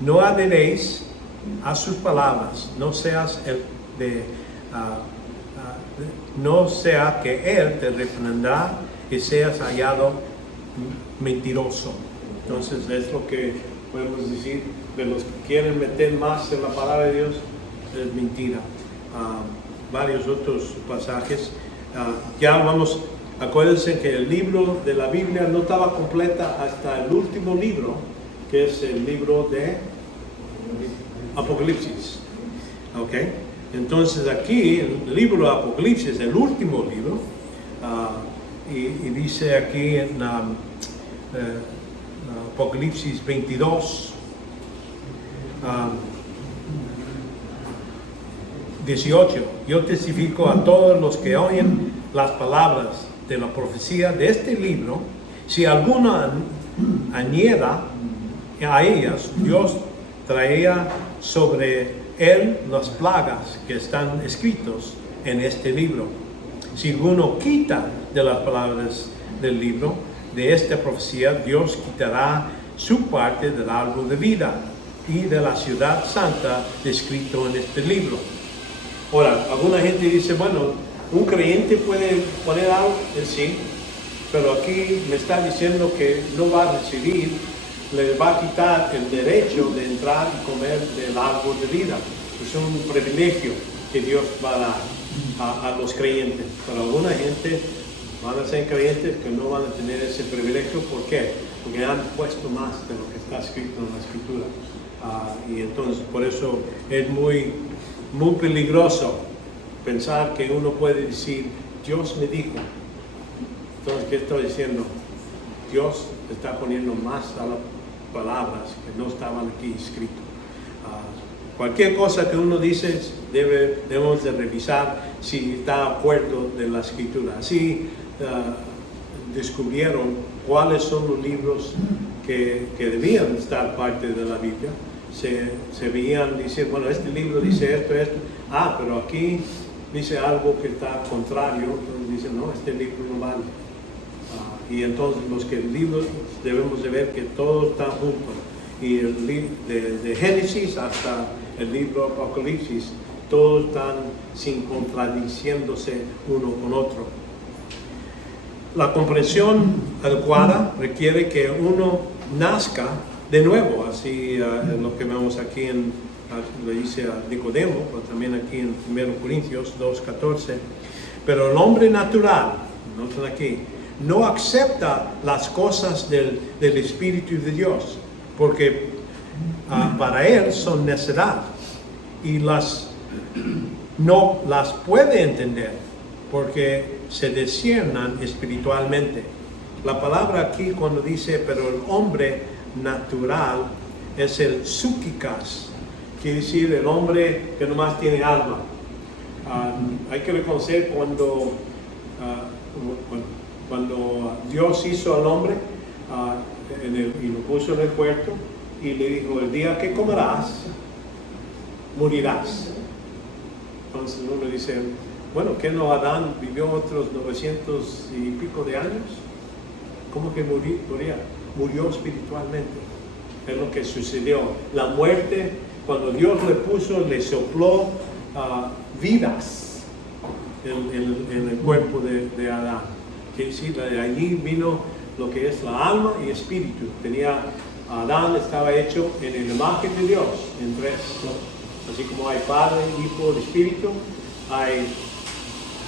No adheréis a sus palabras, no sea que él te reprenda y seas hallado mentiroso. Entonces es lo que podemos decir de los que quieren meter más en la palabra de Dios, es mentira. Varios otros pasajes. Acuérdense que el libro de la Biblia no estaba completa hasta el último libro, que es el libro de Apocalipsis. ¿Ok? Entonces aquí, el libro de Apocalipsis, el último libro, y dice aquí en Apocalipsis 22, 18, yo testifico a todos los que oyen las palabras de la profecía de este libro, si alguno añada a ellas, Dios traerá sobre él las plagas que están escritos en este libro. Si alguno quita de las palabras del libro de esta profecía, Dios quitará su parte del árbol de vida y de la ciudad santa descrito en este libro. Ahora, alguna gente dice, bueno, un creyente puede poner algo, sí, pero aquí me está diciendo que no va a recibir, le va a quitar el derecho de entrar y comer del árbol de vida. Es un privilegio que Dios va a dar a los creyentes. Pero alguna gente van a ser creyentes que no van a tener ese privilegio. ¿Por qué? Porque han puesto más de lo que está escrito en la Escritura. Y entonces por eso es muy peligroso pensar que uno puede decir, Dios me dijo. Entonces, ¿qué estoy diciendo? Dios está poniendo más a las palabras que no estaban aquí escritas. Cualquier cosa que uno dice, debemos de revisar si está de acuerdo de la Escritura. Así descubrieron cuáles son los libros que debían estar parte de la Biblia. Se veían decir, bueno, este libro dice esto, pero aquí dice algo que está contrario. Entonces dicen, no, este libro no vale. Y entonces los libros debemos de ver que todo está junto. Y de Génesis hasta el libro Apocalipsis, todos están sin contradiciéndose uno con otro. La comprensión adecuada requiere que uno nazca de nuevo, así lo que vemos aquí le dice a Nicodemo, pero también aquí en 1 Corintios 2:14. Pero el hombre natural, noten aquí, no acepta las cosas del Espíritu de Dios, porque para él son necedad y no las puede entender, porque se disciernan espiritualmente. La palabra aquí cuando dice, pero el hombre natural es el psúquicas, quiere decir el hombre que nomás tiene alma. Hay que reconocer cuando Dios hizo al hombre y lo puso en el huerto y le dijo, el día que comerás, morirás. Entonces uno dice, bueno, ¿qué no Adán vivió otros 900 y pico de años? ¿Cómo que moría? Murió espiritualmente. Es lo que sucedió. La muerte, cuando Dios le sopló vidas en el cuerpo de Adán. Quiere decir, de allí vino lo que es la alma y espíritu. Adán estaba hecho en la imagen de Dios, en tres. Así como hay Padre, Hijo y Espíritu, hay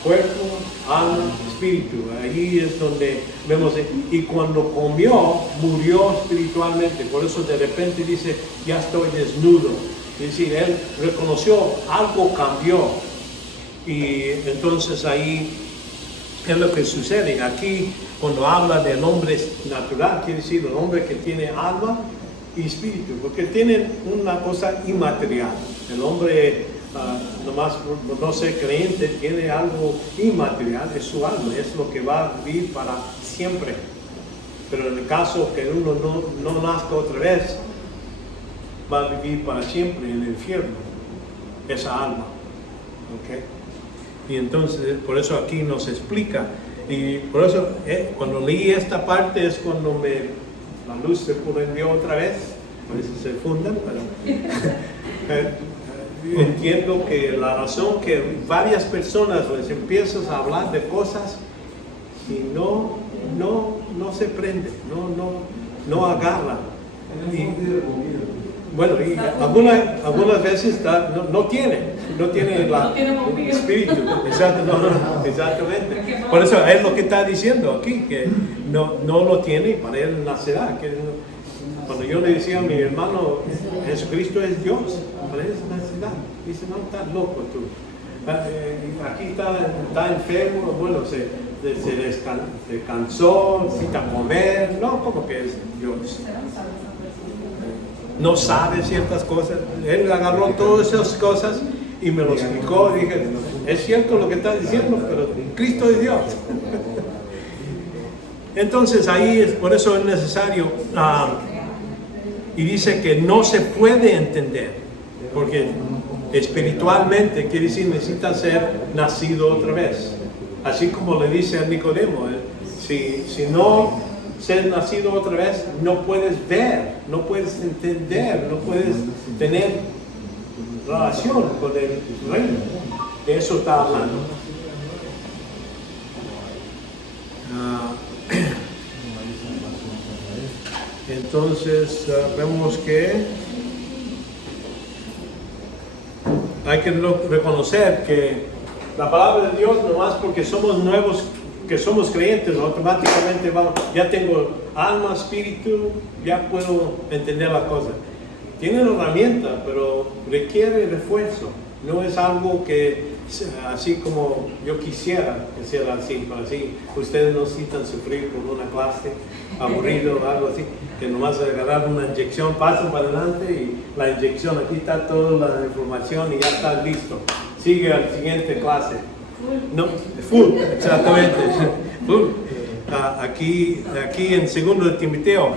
cuerpo, alma, espíritu. Ahí es donde vemos. Y cuando comió, murió espiritualmente. Por eso de repente dice, ya estoy desnudo. Es decir, él reconoció, algo cambió. Y entonces ahí es lo que sucede. Aquí, cuando habla del hombre natural, quiere decir el hombre que tiene alma y espíritu, porque tienen una cosa inmaterial. El hombre, nomás no ser creyente, tiene algo inmaterial, es su alma, es lo que va a vivir para siempre. Pero en el caso que uno no nazca otra vez, va a vivir para siempre en el infierno, esa alma. ¿Okay? Y entonces, por eso aquí nos explica. Y por eso, cuando leí esta parte es cuando la luz se prendió otra vez. A veces se fundan, pero entiendo que la razón que varias personas les empiezas a hablar de cosas y no se prende, no agarra. Y, bueno, y algunas veces no tiene el espíritu. Exactamente. Por eso es lo que está diciendo aquí, que no lo tiene y para él nacerá. Cuando yo le decía a mi hermano, Jesucristo es Dios, para él es nacerá. Dice, no, estás loco tú. Aquí está enfermo, bueno, se cansó, necesita comer. No, ¿cómo que es Dios? No sabe ciertas cosas. Él agarró todas esas cosas y me lo explicó. Dije, es cierto lo que está diciendo, pero Cristo es Dios. Entonces ahí por eso es necesario, y dice que no se puede entender, porque espiritualmente quiere decir necesita ser nacido otra vez. Así como le dice a Nicodemo, si ser nacido otra vez, no puedes ver, no puedes entender, no puedes tener relación con el reino. De eso está hablando. Entonces vemos que hay que reconocer que la palabra de Dios, no más porque somos nuevos, que somos creyentes, automáticamente ya tengo alma, espíritu, ya puedo entender las cosas. Tiene una herramienta, pero requiere refuerzo. No es algo que, así como yo quisiera que sea así, pero así ustedes no necesitan sufrir por una clase aburrido o algo así, que nomás agarrar una inyección, pasan para adelante y la inyección, aquí está toda la información y ya está listo. Sigue a la siguiente clase. No, full, exactamente. Full. Aquí en 2 de Timoteo,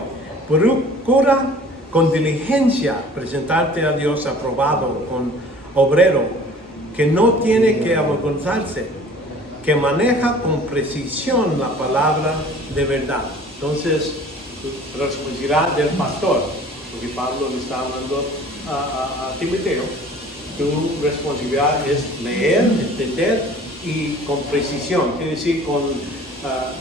procura con diligencia presentarte a Dios aprobado, con obrero que no tiene que avergonzarse, que maneja con precisión la palabra de verdad. Entonces, responsabilidad del pastor, porque Pablo le está hablando a Timoteo, tu responsabilidad es leer, entender y con precisión, quiere decir con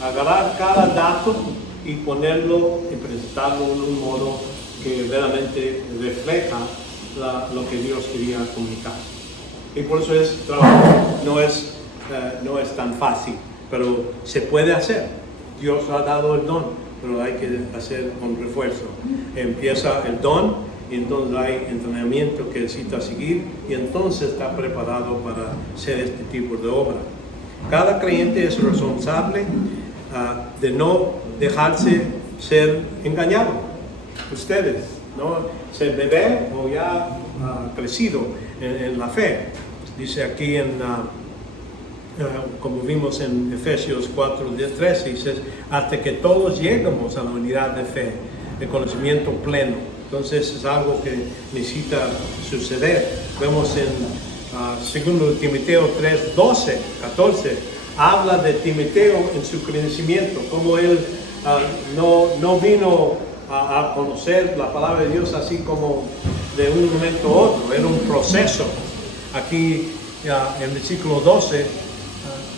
agarrar cada dato y ponerlo y presentarlo en un modo que realmente refleja lo que Dios quería comunicar. Y por eso es trabajo, no es tan fácil, pero se puede hacer. Dios ha dado el don, pero hay que hacer con refuerzo. Empieza el don y entonces hay entrenamiento que necesita seguir y entonces está preparado para hacer este tipo de obra. Cada creyente es responsable de no dejarse ser engañado. Ustedes, ¿no? Ser bebé o ya crecido en la fe. Dice aquí como vimos en Efesios 4:13, dice, hasta que todos lleguemos a la unidad de fe, de conocimiento pleno. Entonces es algo que necesita suceder. Vemos en 2 Timoteo 3:12, 14, habla de Timoteo en su crecimiento, como él no vino a conocer la palabra de Dios así como de un momento a otro, era un proceso. Aquí en versículo 12,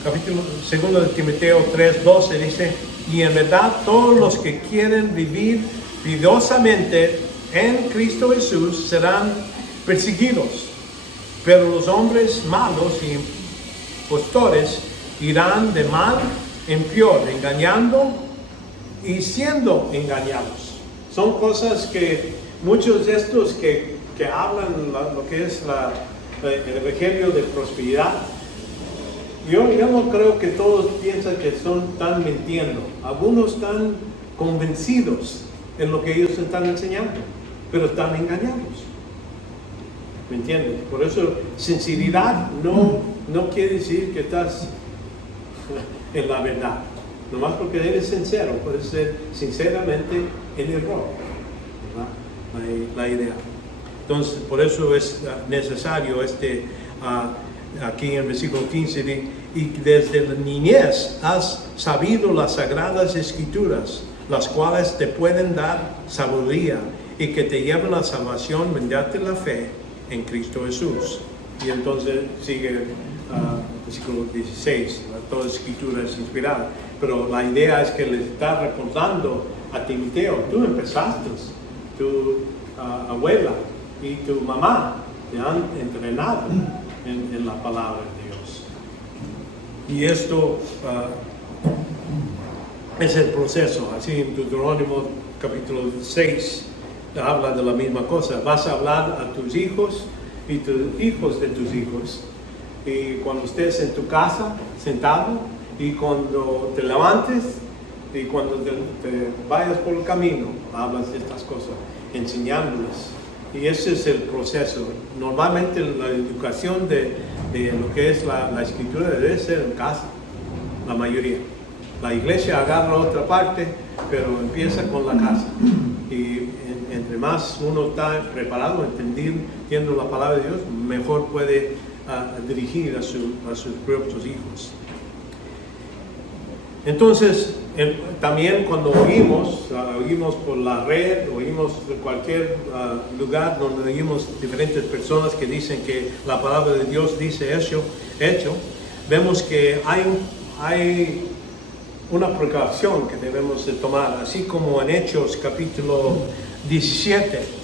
capítulo 2 de Timoteo 3:12 dice, y en verdad todos los que quieren vivir piadosamente en Cristo Jesús serán perseguidos, pero los hombres malos y impostores irán de mal en peor, engañando y siendo engañados. Son cosas que muchos de estos que hablan lo que es el evangelio de prosperidad, yo no creo que todos piensan que están mintiendo. Algunos están convencidos en lo que ellos están enseñando, pero están engañados. ¿Me entiendes? Por eso, sinceridad no quiere decir que estás en la verdad. Nomás porque eres sincero, puedes ser sinceramente en error. ¿Verdad? La idea. Entonces, por eso es necesario aquí en el versículo 15, y desde la niñez has sabido las sagradas escrituras, las cuales te pueden dar sabiduría y que te llevan a la salvación mediante la fe en Cristo Jesús. Y entonces sigue versículo 16, toda escritura es inspirada. Pero la idea es que le está recordando a Timoteo, tú empezaste, tu abuela y tu mamá te han entrenado en la palabra de Dios. Y esto es el proceso. Así en Deuterónimo capítulo 6 habla de la misma cosa. Vas a hablar a tus hijos y tus hijos de tus hijos. Y cuando estés en tu casa sentado y cuando te levantes y cuando te vayas por el camino, hablas de estas cosas, enseñándoles. Y ese es el proceso. Normalmente la educación de lo que es la escritura debe ser en casa, la mayoría. La iglesia agarra otra parte, pero empieza con la casa. Y entre más uno está preparado, entendiendo la palabra de Dios, mejor puede dirigir a sus propios hijos. Entonces, también cuando oímos por la red, oímos de cualquier lugar donde oímos diferentes personas que dicen que la palabra de Dios dice hecho, vemos que hay una precaución que debemos de tomar, así como en Hechos capítulo 17.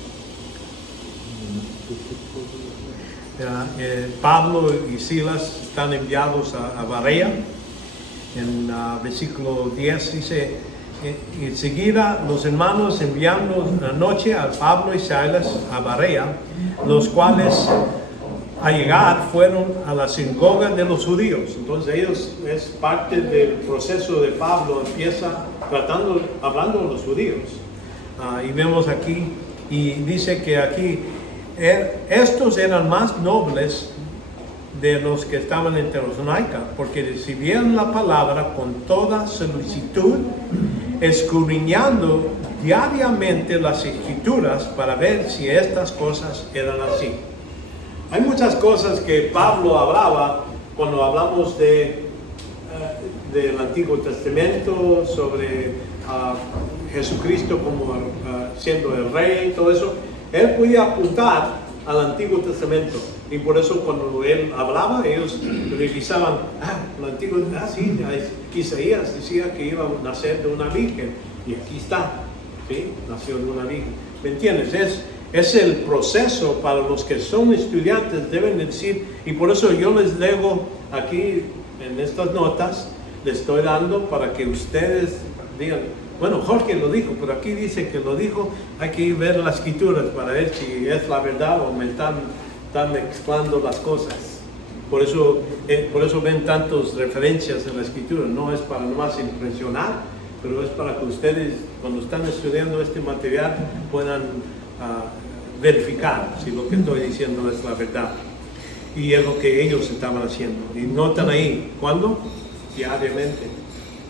Pablo y Silas están enviados a Berea. En versículo 10 dice, enseguida los hermanos enviando la noche a Pablo y Silas a Berea, los cuales al llegar fueron a la sinagoga de los judíos. Entonces ellos, es parte del proceso de Pablo, empieza hablando de los judíos. Y vemos aquí, y dice que aquí, estos eran más nobles de los que estaban en Tesalónica, porque recibieron la palabra con toda solicitud, escudriñando diariamente las escrituras para ver si estas cosas eran así. Hay muchas cosas que Pablo hablaba cuando hablamos del Antiguo Testamento, sobre Jesucristo como siendo el rey, todo eso. Él podía apuntar al Antiguo Testamento, y por eso cuando él hablaba, ellos revisaban, el Antiguo, sí, Isaías decía que iba a nacer de una virgen, y aquí está, ¿sí? Nació de una virgen. ¿Me entiendes? Es el proceso para los que son estudiantes, deben decir, y por eso yo les dejo aquí en estas notas, les estoy dando para que ustedes digan, bueno, Jorge lo dijo, pero aquí dice que lo dijo, hay que ir a ver las escrituras para ver si es la verdad o me están mezclando las cosas. Por eso ven tantas referencias en la escritura, no es para nomás impresionar, pero es para que ustedes, cuando están estudiando este material, puedan verificar si lo que estoy diciendo es la verdad. Y es lo que ellos estaban haciendo. Y notan ahí, ¿cuándo? Diariamente.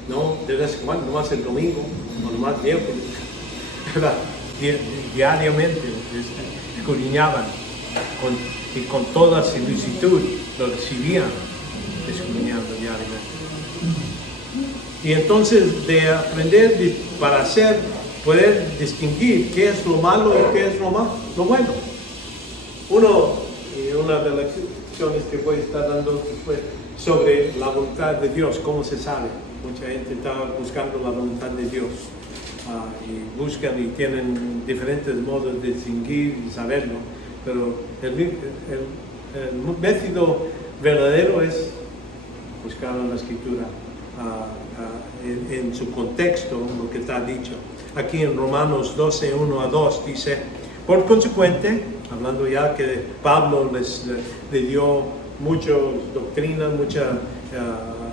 No de vez en cuando, nomás el domingo, o nomás miércoles. Diariamente escudriñaban y con toda solicitud lo recibían, escudriñando diariamente. Y entonces de aprender para poder distinguir qué es lo malo y qué es lo bueno. Una de las lecciones que voy a estar dando después sobre la voluntad de Dios, cómo se sabe. Mucha gente está buscando la voluntad de Dios y buscan y tienen diferentes modos de distinguir y saberlo, pero el método verdadero es buscar en la Escritura en su contexto lo que está dicho. Aquí en Romanos 12, 1-2 dice, por consecuente, hablando ya que Pablo le dio mucha doctrina, mucha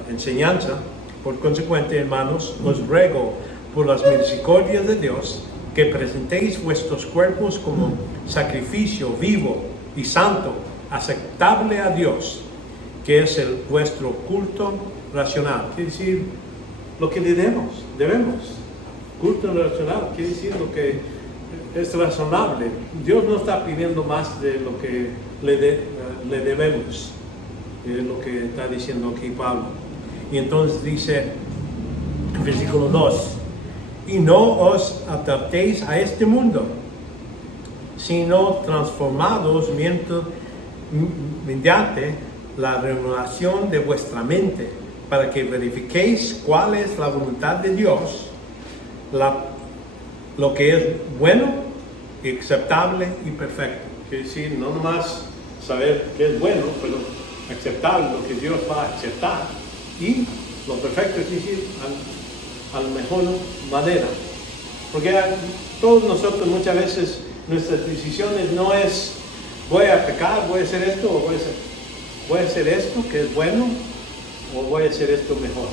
enseñanza, por consecuente, hermanos, os ruego por las misericordias de Dios que presentéis vuestros cuerpos como sacrificio vivo y santo, aceptable a Dios, que es vuestro culto racional. Quiere decir lo que debemos. Culto racional quiere decir lo que es razonable. Dios no está pidiendo más de lo que le debemos. Es lo que está diciendo aquí Pablo. Y entonces dice, en versículo 2, y no os adaptéis a este mundo, sino transformados mediante la renovación de vuestra mente, para que verifiquéis cuál es la voluntad de Dios, lo que es bueno, aceptable y perfecto. Quiere decir, no nomás saber qué es bueno, pero aceptar lo que Dios va a aceptar. Y lo perfecto es decir, a la mejor manera. Porque todos nosotros muchas veces nuestras decisiones no es voy a pecar, voy a hacer esto o voy a hacer esto que es bueno o voy a hacer esto mejor.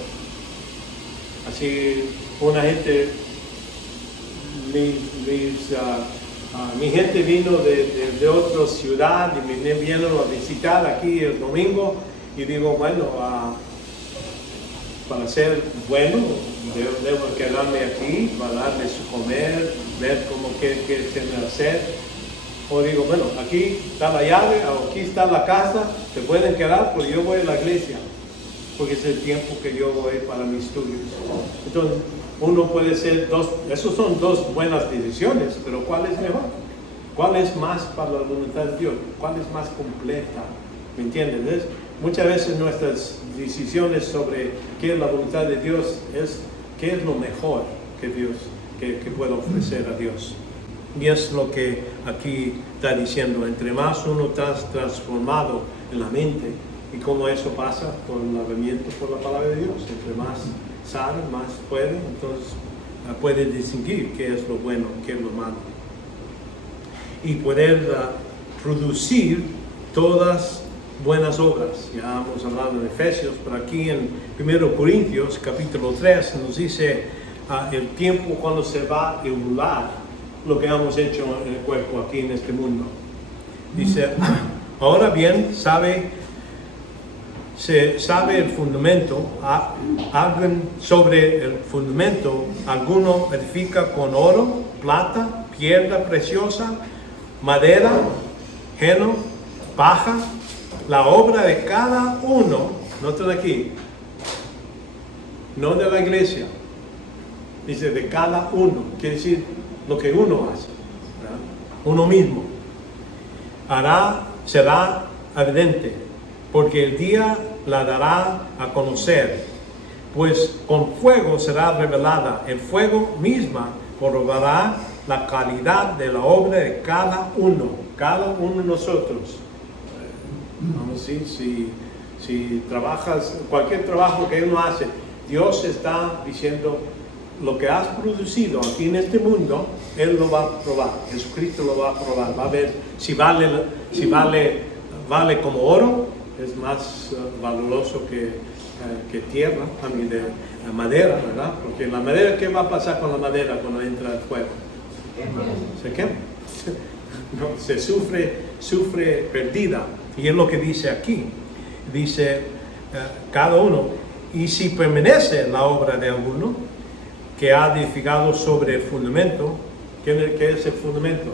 Así una gente, mi gente vino de otra ciudad y me vinieron a visitar aquí el domingo y digo, bueno, para ser bueno, debo quedarme aquí, para darles su comer, ver cómo qué se me hacer. O digo, bueno, aquí está la llave, o aquí está la casa, se pueden quedar, porque yo voy a la iglesia. porque es el tiempo que yo voy para mis estudios. Entonces, uno puede ser esos son dos buenas decisiones, pero ¿cuál es mejor? ¿Cuál es más para la voluntad de Dios? ¿Cuál es más completa? ¿Me entiendes? Muchas veces nuestras decisiones sobre qué es la voluntad de Dios es qué es lo mejor que Dios, que pueda ofrecer a Dios. Y es lo que aquí está diciendo, entre más uno está transformado en la mente, y cómo eso pasa por el lavamiento por la palabra de Dios, entre más sabe, más puede, entonces puede distinguir qué es lo bueno, qué es lo malo. Y poder producir todas buenas obras. Ya hemos hablado en Efesios, pero aquí en 1 Corintios capítulo 3 nos dice el tiempo cuando se va a emular lo que hemos hecho en el cuerpo aquí en este mundo. Dice, ahora bien, se sabe el fundamento, alguien sobre el fundamento, alguno edifica con oro, plata, piedra preciosa, madera, heno, paja, la obra de cada uno, noten aquí, no de la iglesia, dice de cada uno, quiere decir lo que uno hace, ¿verdad? Uno mismo, será evidente, porque el día la dará a conocer, pues con fuego será revelada, el fuego misma probará la calidad de la obra de cada uno de nosotros. Vamos a decir, si trabajas, cualquier trabajo que uno hace, Dios está diciendo, lo que has producido aquí en este mundo, Él lo va a probar, Jesucristo lo va a probar, va a ver si vale como oro, es más valoroso que tierra, también de madera, ¿verdad? Porque la madera, ¿qué va a pasar con la madera cuando entra el fuego? ¿Se quema? No, se sufre pérdida. Y es lo que dice aquí. Dice cada uno, y si permanece la obra de alguno que ha edificado sobre el fundamento, ¿qué es el fundamento?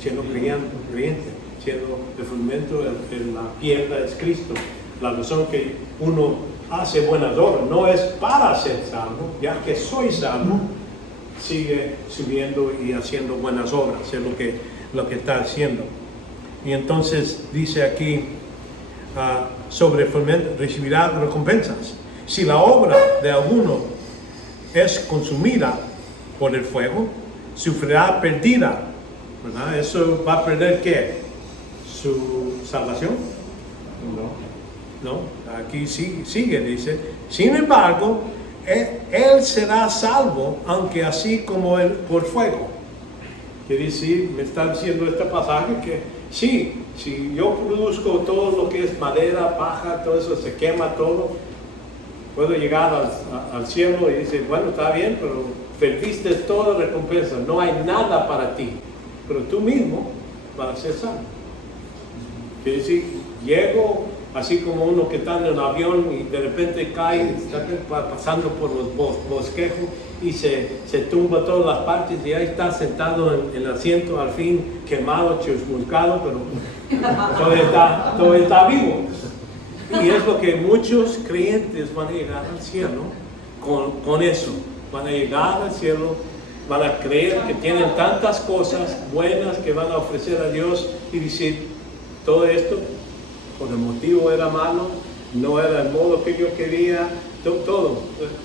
Siendo creyente, siendo el fundamento de la piedra es Cristo. La razón que uno hace buenas obras no es para ser salvo, ya que soy salvo, sigue subiendo y haciendo buenas obras, es lo que está haciendo. Y entonces dice aquí, sobre el fundamento recibirá recompensas. Si la obra de alguno es consumida por el fuego, sufrirá pérdida, ¿verdad? ¿Eso va a perder qué? ¿Su salvación? No, aquí sigue, dice, sin embargo, él será salvo, aunque así como él por fuego. Quiere decir, me está diciendo este pasaje que sí, si yo produzco todo lo que es madera, paja, todo eso se quema todo, puedo llegar al cielo y dice, bueno, está bien, pero perdiste toda recompensa, no hay nada para ti, pero tú mismo vas a ser salvo. Quiere decir, llego así como uno que está en el avión y de repente cae, está pasando por los bosquejos y se tumba todas las partes y ahí está sentado en el asiento al fin, quemado, chusmuscado, pero todo está vivo. Y es lo que muchos creyentes van a llegar al cielo con eso. Van a llegar al cielo, van a creer que tienen tantas cosas buenas que van a ofrecer a Dios y decir, todo esto, por el motivo era malo, no era el modo que yo quería, todo,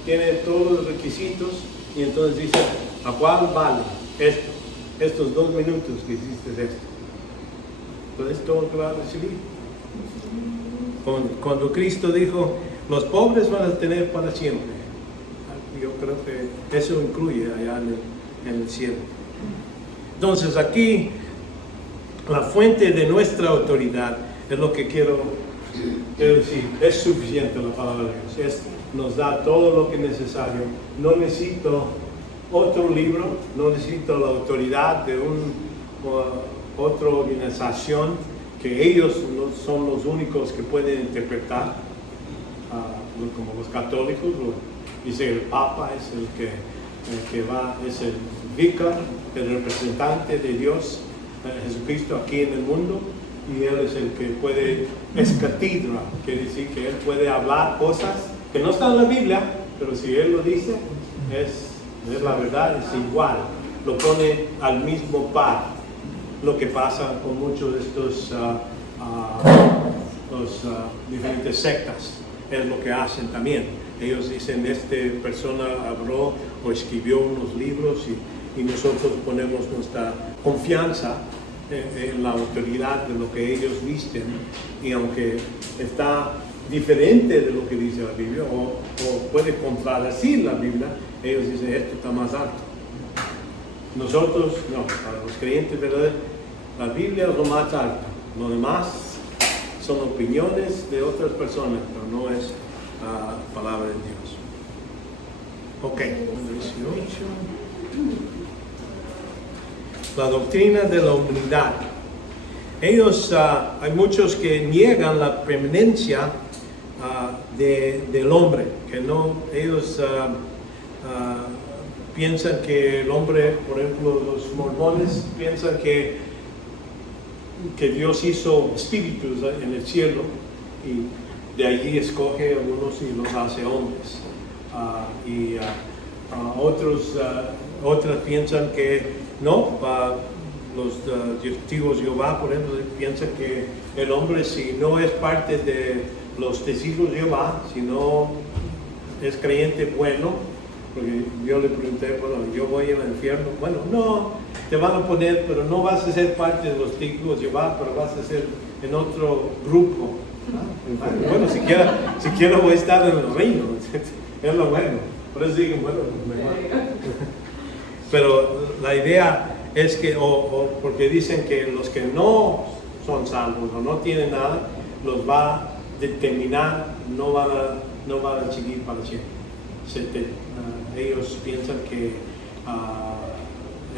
tiene todos los requisitos y entonces dice, ¿a cuál vale esto? Estos 2 minutos que hiciste esto. Entonces todo lo que va a recibir. Cuando Cristo dijo, los pobres van a tener para siempre, yo creo que eso incluye allá en el cielo. Entonces aquí, la fuente de nuestra autoridad es lo que quiero decir, es suficiente la palabra de Dios, nos da todo lo que es necesario. No necesito otro libro, no necesito la autoridad de otra organización, que ellos no son los únicos que pueden interpretar, como los católicos, dice el Papa es el que va, es el vicar, el representante de Dios, Jesucristo aquí en el mundo, y él es el que puede, es catedra, quiere decir que él puede hablar cosas que no está en la Biblia, pero si Él lo dice, es la verdad, es igual. Lo pone al mismo par. Lo que pasa con muchos de estos diferentes sectas, es lo que hacen también. Ellos dicen, esta persona habló o escribió unos libros y nosotros ponemos nuestra confianza en la autoridad de lo que ellos dicen, y aunque está diferente de lo que dice la Biblia o puede contradecir la Biblia, ellos dicen, esto está más alto. Nosotros, no, para los creyentes verdaderos, la Biblia es lo más alto, lo demás son opiniones de otras personas, pero no es palabra de Dios. Ok, 18. La doctrina de la humanidad. Ellos, hay muchos que niegan la preeminencia del hombre, que no, ellos piensan que el hombre, por ejemplo, los mormones piensan que Dios hizo espíritus en el cielo y de allí escoge a algunos y los hace hombres. Otros piensan que no, los testigos de Jehová, por ejemplo, piensan que el hombre, si no es parte de los testigos de Jehová, si no es creyente bueno, porque yo le pregunté, bueno, yo voy al infierno, bueno, no, te van a poner, pero no vas a ser parte de los testigos de Jehová, pero vas a ser en otro grupo. Bueno, siquiera voy a estar en el reino, es lo bueno. Por eso digo, bueno, mejor. Pero la idea es que, porque dicen que los que no son salvos o no tienen nada, los va a determinar, no van a seguir para siempre. Ellos piensan que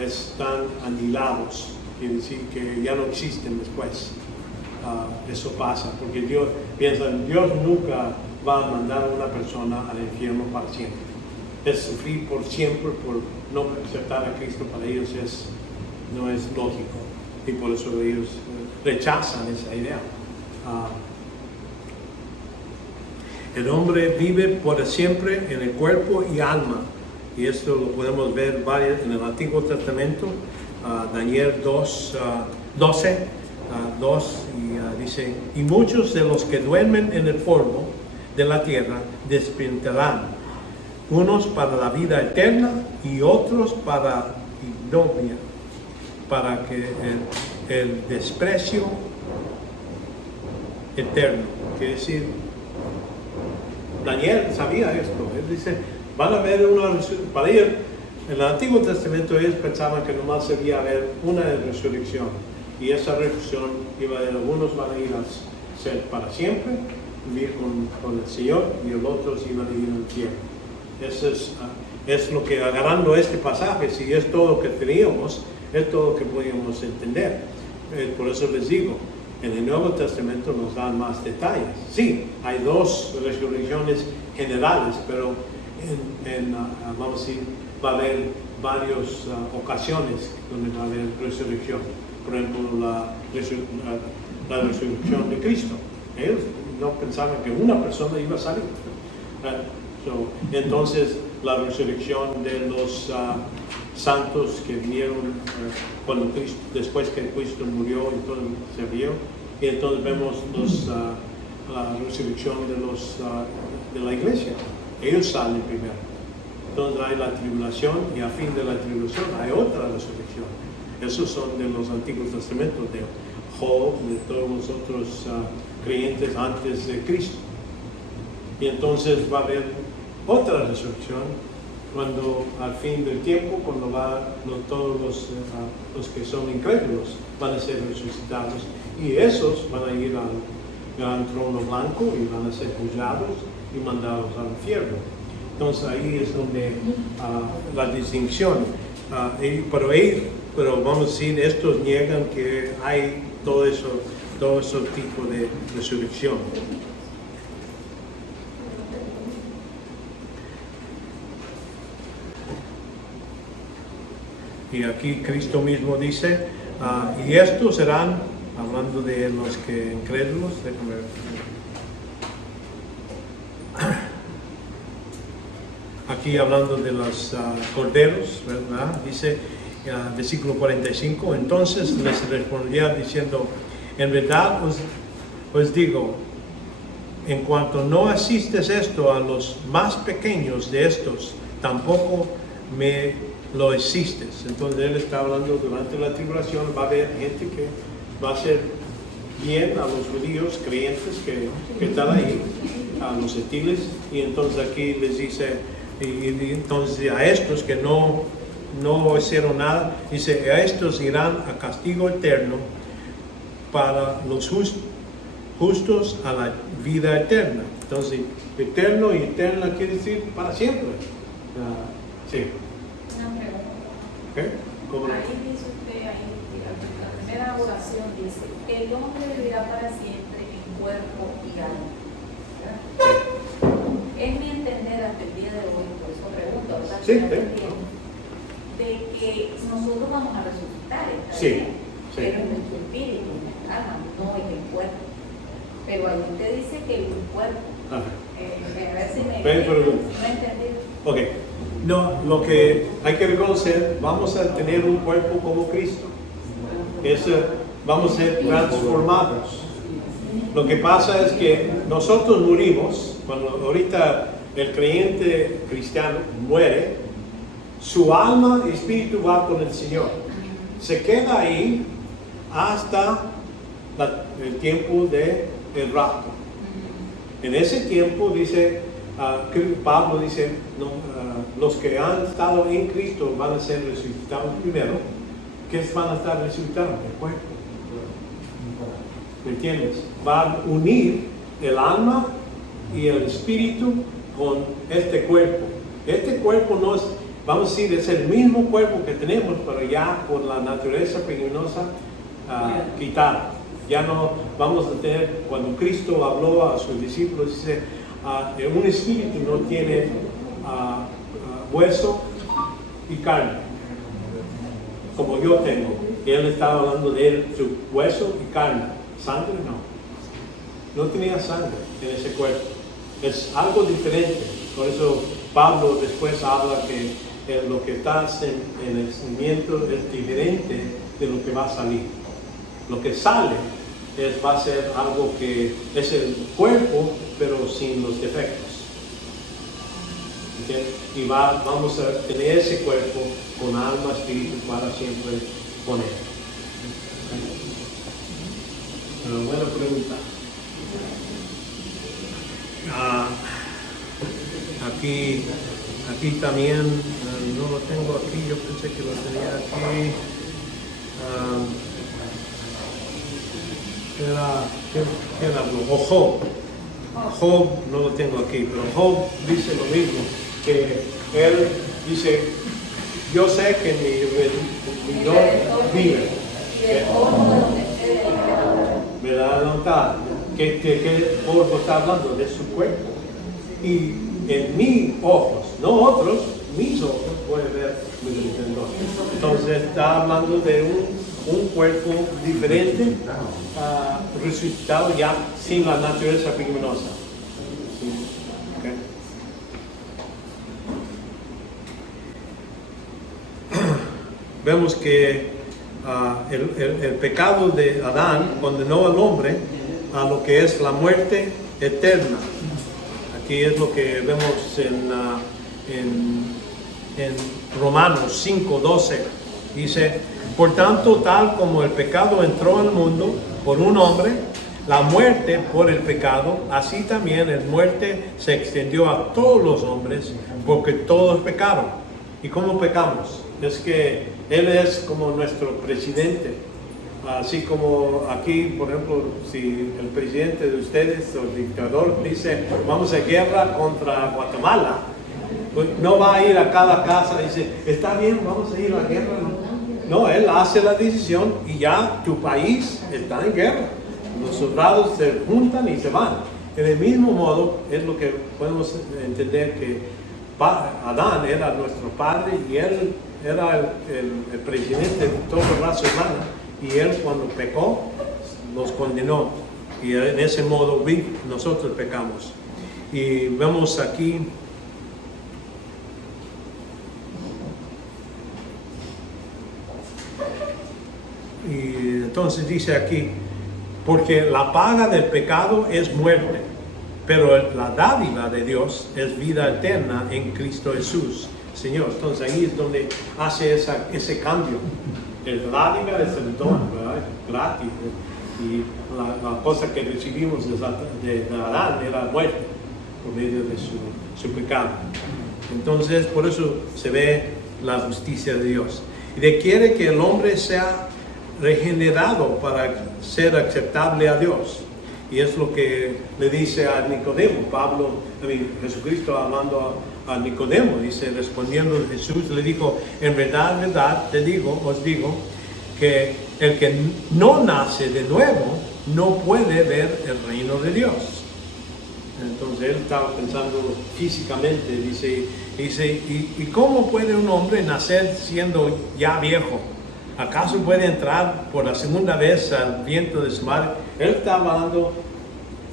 están aniquilados, quiere decir que ya no existen después. Eso pasa, porque Dios nunca va a mandar a una persona al infierno para siempre. Es sufrir por siempre, por no aceptar a Cristo, para ellos no es lógico, y por eso ellos rechazan esa idea. El hombre vive por siempre en el cuerpo y alma, y esto lo podemos ver en el Antiguo Testamento, Daniel 12, dice, y muchos de los que duermen en el polvo de la tierra despertarán, unos para la vida eterna y otros para ignominia, para que el desprecio eterno. Quiere decir, Daniel sabía esto. Él dice, van a haber para ellos, en el Antiguo Testamento ellos pensaban que nomás debía haber una resurrección, y esa resurrección algunos van a ir a ser para siempre, vivir con el Señor, y los otros iban a ir al cielo. Eso es lo que, agarrando este pasaje, si es todo lo que teníamos, es todo lo que podíamos entender. Por eso les digo, en el Nuevo Testamento nos dan más detalles. Sí, hay dos resurrecciones generales, pero vamos a decir, va a haber varias ocasiones donde va a haber resurrección. Por ejemplo, la resurrección de Cristo. Ellos no pensaban que una persona iba a salir. Entonces, la resurrección de los santos que vinieron después que Cristo murió, entonces se vio, y entonces vemos la resurrección de la iglesia. Ellos salen primero. Entonces hay la tribulación, y a fin de la tribulación hay otra resurrección. Esos son de los Antiguos Testamentos, de Job, de todos los otros creyentes antes de Cristo. Y entonces va a haber otra resurrección cuando al fin del tiempo, cuando todos los que son incrédulos van a ser resucitados, y esos van a ir al gran trono blanco y van a ser juzgados y mandados al infierno. Entonces ahí es donde la distinción. Pero vamos a decir, estos niegan que hay todo ese tipo de resurrección. Y aquí Cristo mismo dice, y estos serán, hablando de los que incrédulos, déjame ver. aquí hablando de los corderos, ¿verdad? Dice, versículo 45, entonces les respondía diciendo, en verdad os digo, en cuanto no asistes esto a los más pequeños de estos, tampoco me lo asistes. Entonces él está hablando durante la tribulación, va a haber gente que va a hacer bien a los judíos creyentes que están ahí, a los gentiles, y entonces aquí les dice, y entonces a estos que no hicieron nada, dice, a estos irán a castigo eterno, para los justos a la vida eterna. Entonces, eterno y eterna quiere decir para siempre. Sí. Una pregunta. ¿Okay? ¿Cómo no? Ahí dice usted, ahí, la primera oración dice, el hombre vivirá para siempre en cuerpo y alma. ¿Verdad? Es mi entender hasta el día de hoy, por eso pregunto, ¿verdad? Sí, De que nosotros vamos a resucitar, ¿está sí, bien? sí. Pero en nuestro espíritu, en nuestra alma, no en el cuerpo. Pero ahí usted dice que el cuerpo. Ajá. A ver si me Pero, no he entendido. ok. No, lo que hay que reconocer, vamos a tener un cuerpo como Cristo. Vamos a ser transformados. Lo que pasa es que nosotros morimos, cuando ahorita el creyente cristiano muere, su alma y espíritu va con el Señor. Se queda ahí hasta el tiempo del rapto. En ese tiempo dice, Pablo dice, los que han estado en Cristo van a ser resucitados primero. ¿Qué van a estar resucitados? El cuerpo. ¿Me entiendes? Va a unir el alma y el espíritu con este cuerpo. Este cuerpo no es, vamos a decir, es el mismo cuerpo que tenemos, pero ya por la naturaleza pecaminosa quitada. Ya no vamos a tener, cuando Cristo habló a sus discípulos, dice, un espíritu no tiene hueso y carne, como yo tengo. Y él estaba hablando de él, su hueso y carne. Sangre no tenía sangre en ese cuerpo. Es algo diferente. Por eso Pablo después habla que lo que está en el nacimiento es diferente de lo que va a salir. Lo que sale va a ser algo que es el cuerpo, pero sin los defectos. ¿Entiendes? Y vamos a tener ese cuerpo con alma, espíritu para siempre con él. Pero buena pregunta. Aquí también, no lo tengo aquí, yo pensé que lo tenía aquí. ¿Quién habló? Job. Job no lo tengo aquí, pero Job dice lo mismo, que él dice, yo sé que mi don vive. ¿Verdad? No está. ¿Qué polvo está hablando? De su cuerpo. Y en mis ojos, no otros, mis ojos pueden ver mi esplendor. Entonces está hablando de un cuerpo diferente, resucitado ya sin la naturaleza pecaminosa. Okay. Vemos que el pecado de Adán condenó al hombre a lo que es la muerte eterna. Aquí es lo que vemos en Romanos 5:12. Dice, por tanto, tal como el pecado entró al mundo por un hombre, la muerte por el pecado, así también la muerte se extendió a todos los hombres, porque todos pecaron. ¿Y cómo pecamos? Es que Él es como nuestro presidente. Así como aquí, por ejemplo, si el presidente de ustedes o el dictador dice, vamos a guerra contra Guatemala, pues no va a ir a cada casa y dice, está bien, vamos a ir a la guerra. No, él hace la decisión y ya tu país está en guerra. Los soldados se juntan y se van. En el mismo modo, es lo que podemos entender que Adán era nuestro padre y él era el presidente de toda la raza humana. Y él cuando pecó, nos condenó. Y en ese modo nosotros pecamos. Y vemos aquí Y entonces dice aquí, porque la paga del pecado es muerte, pero la dádiva de Dios es vida eterna en Cristo Jesús, Señor. Entonces ahí es donde hace ese cambio. El dádiva es el don, ¿verdad? Gratis. Y la cosa que recibimos de Adán era muerte por medio de su pecado. Entonces por eso se ve la justicia de Dios. Y quiere que el hombre sea regenerado para ser aceptable a Dios. Y es lo que le dice a Nicodemo, Jesucristo hablando a Nicodemo, dice, respondiendo Jesús, le dijo, en verdad, os digo, que el que no nace de nuevo no puede ver el reino de Dios. Entonces él estaba pensando físicamente, dice, ¿y cómo puede un hombre nacer siendo ya viejo? ¿Acaso puede entrar por la segunda vez al viento de su madre? Él estaba hablando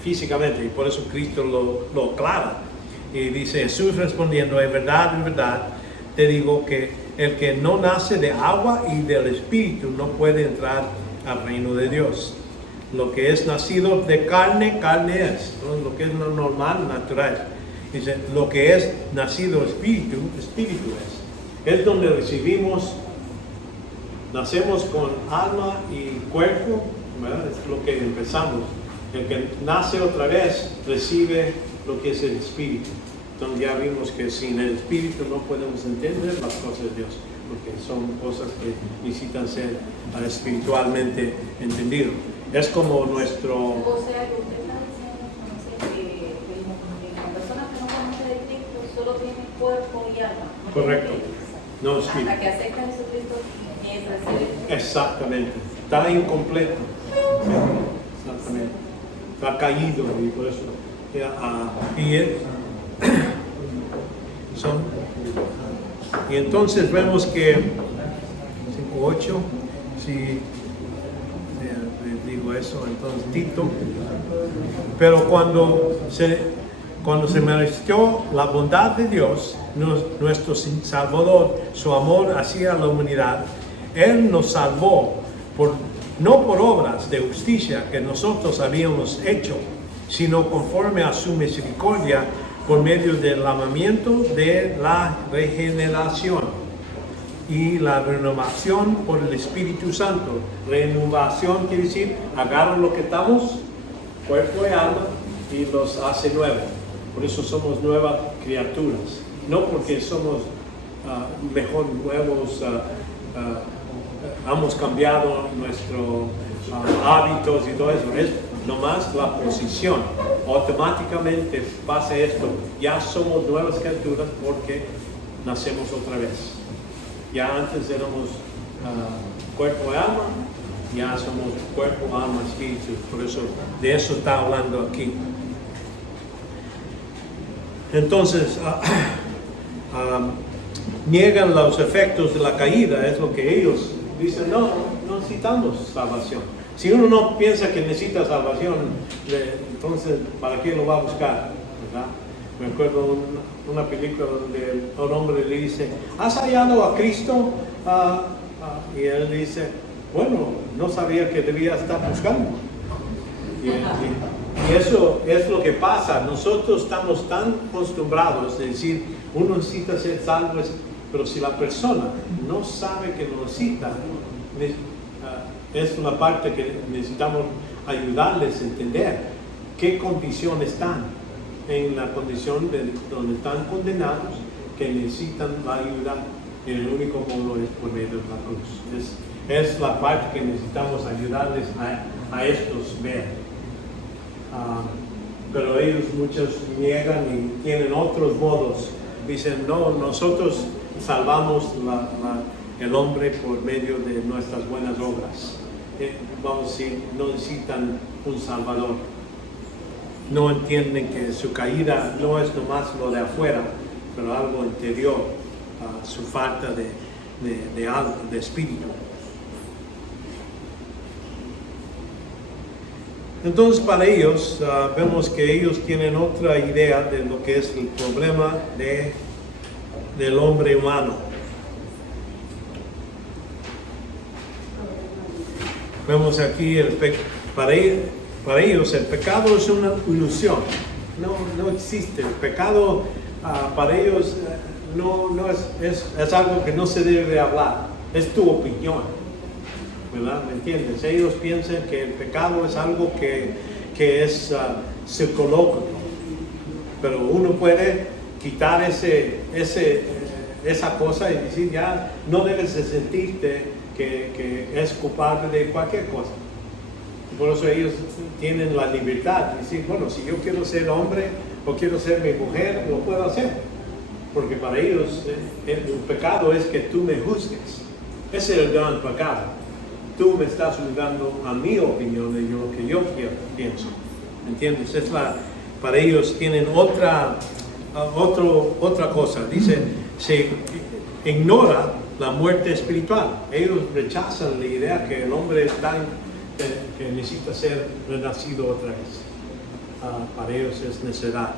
físicamente y por eso Cristo lo aclara. Y dice Jesús respondiendo, en verdad, te digo que el que no nace de agua y del Espíritu no puede entrar al reino de Dios. Lo que es nacido de carne, carne es. ¿No? Lo que es normal, natural. Dice, lo que es nacido espíritu, espíritu es. Es donde recibimos. Nacemos con alma y cuerpo, ¿verdad? Es lo que empezamos. El que nace otra vez recibe lo que es el espíritu. Entonces ya vimos que sin el espíritu no podemos entender las cosas de Dios, porque son cosas que necesitan ser espiritualmente entendidas. Es como nuestro... O sea, que usted está diciendo que la persona que no conoce de Cristo solo tiene cuerpo y alma. Correcto. No espíritu. Hasta que acepta a Jesucristo. Exactamente, está incompleto, exactamente, está caído y por eso y entonces vemos que 5:8, si les digo eso, entonces Tito, pero cuando se manifestó la bondad de Dios, nuestro Salvador, su amor hacia la humanidad, Él nos salvó no por obras de justicia que nosotros habíamos hecho, sino conforme a su misericordia por medio del lavamiento de la regeneración y la renovación por el Espíritu Santo. Renovación quiere decir, agarra lo que estamos, cuerpo y alma, y los hace nuevos. Por eso somos nuevas criaturas. No porque somos mejor nuevos, hemos cambiado nuestros hábitos y todo eso. Es nomás la posición. Automáticamente pasa esto. Ya somos nuevas criaturas porque nacemos otra vez. Ya antes éramos cuerpo y alma, ya somos cuerpo, alma, espíritu. Por eso, de eso está hablando aquí. Entonces, niegan los efectos de la caída, es lo que ellos dicen, no necesitamos salvación. Si uno no piensa que necesita salvación, entonces, ¿para qué lo va a buscar? ¿Verdad? Me acuerdo una película donde un hombre le dice, ¿has hallado a Cristo? Y él dice, bueno, no sabía que debía estar buscando. Y eso es lo que pasa. Nosotros estamos tan acostumbrados a decir, uno necesita ser salvo, pero si la persona no sabe que lo necesita, es una parte que necesitamos ayudarles a entender qué condición están. En la condición donde están condenados, que necesitan la ayuda, y el único modo es por medio de la cruz. Es la parte que necesitamos ayudarles a estos ver. Pero ellos muchos niegan y tienen otros modos. Dicen, no, nosotros salvamos el hombre por medio de nuestras buenas obras. Vamos a decir, no necesitan un salvador. No entienden que su caída no es nomás lo de afuera, pero algo interior, su falta de espíritu. Entonces para ellos, vemos que ellos tienen otra idea de lo que es el problema del hombre humano. Vemos aquí, para ellos el pecado es una ilusión, no existe. El pecado para ellos es algo que no se debe de hablar, es tu opinión, ¿verdad? ¿Me entiendes? Ellos piensan que el pecado es algo que es psicológico, pero uno puede quitar esa cosa y decir, ya no debes de sentirte que es culpable de cualquier cosa. Por eso ellos tienen la libertad de decir, bueno, si yo quiero ser hombre o quiero ser mi mujer, lo puedo hacer. Porque para ellos el pecado es que tú me juzgues. Ese es el gran pecado. Tú me estás juzgando a mi opinión de lo que yo pienso. ¿Entiendes? Para ellos tienen otra cosa. Dice, se ignora la muerte espiritual. Ellos rechazan la idea que el hombre que necesita ser renacido otra vez. Para ellos es necedad.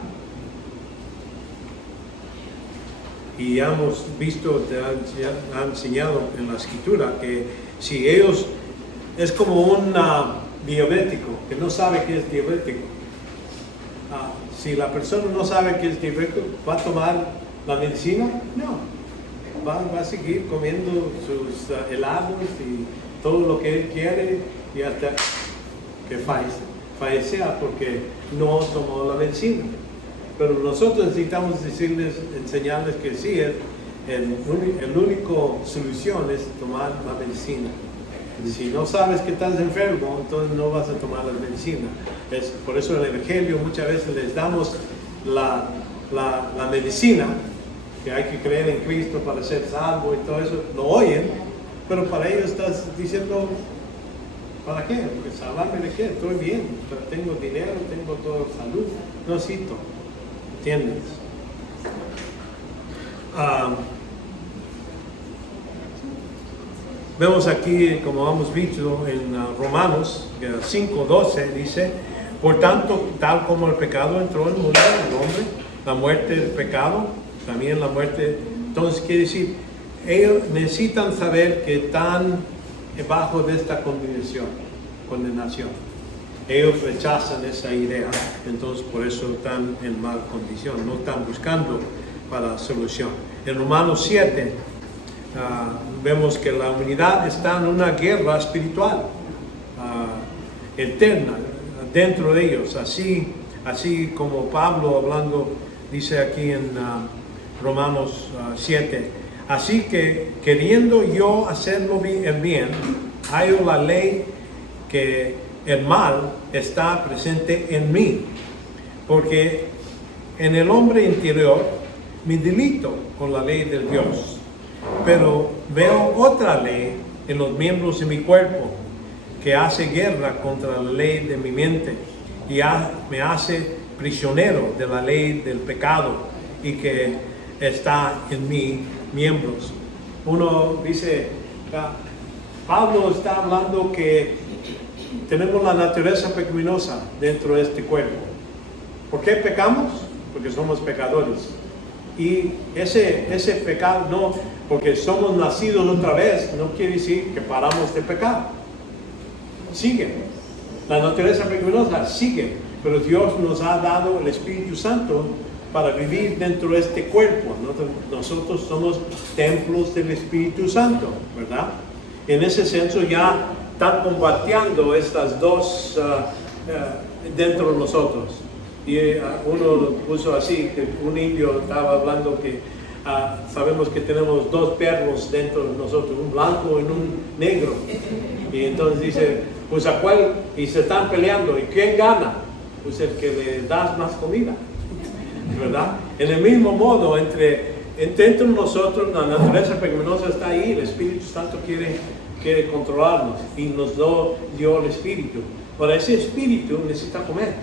Y ya hemos visto, te han enseñado en la escritura que si ellos es como un diabético que no sabe que es diabético. Si la persona no sabe que es diabético, ¿va a tomar la medicina? No. Va a seguir comiendo sus helados y todo lo que él quiere y hasta que fallezca porque no tomó la medicina. Pero nosotros necesitamos enseñarles que sí, el único solución es tomar la medicina. Si no sabes que estás enfermo, entonces no vas a tomar la medicina. Por eso en el Evangelio muchas veces les damos la medicina, que hay que creer en Cristo para ser salvo y todo eso, lo oyen, pero para ellos estás diciendo, ¿para qué? Porque salvarme de qué, estoy bien, tengo dinero, tengo toda salud, no necesito. ¿Entiendes? Vemos aquí, como hemos visto en Romanos 5:12, dice, por tanto, tal como el pecado entró en el mundo del hombre, la muerte del pecado, también la muerte. Entonces quiere decir, ellos necesitan saber que están bajo de esta condenación. Ellos rechazan esa idea, entonces por eso están en mala condición, no están buscando para solución. En Romanos 7 vemos que la humanidad está en una guerra espiritual eterna dentro de ellos, así como Pablo hablando, dice aquí en Romanos 7, así que queriendo yo hacerlo el bien, hallo la ley que el mal está presente en mí, porque en el hombre interior me delito con la ley del Dios, pero veo otra ley en los miembros de mi cuerpo que hace guerra contra la ley de mi mente y me hace prisionero de la ley del pecado y que está en mis miembros. Uno dice, Pablo está hablando que tenemos la naturaleza pecaminosa dentro de este cuerpo. ¿Por qué pecamos? Porque somos pecadores. Y ese pecado, no, porque somos nacidos otra vez, no quiere decir que paramos de pecar. Sigue. La naturaleza pecaminosa sigue. Pero Dios nos ha dado el Espíritu Santo para vivir dentro de este cuerpo. Nosotros somos templos del Espíritu Santo, ¿verdad? En ese senso ya están combatiendo estas dos dentro de nosotros. Y uno lo puso así, que un indio estaba hablando que sabemos que tenemos dos perros dentro de nosotros, un blanco y un negro. Y entonces dice, pues a cuál, y se están peleando, ¿y quién gana? Pues el que le das más comida, ¿verdad? En el mismo modo, dentro de nosotros, la naturaleza pecaminosa está ahí, el Espíritu Santo quiere controlarnos y nos dio el Espíritu. Pero ese Espíritu necesita comer,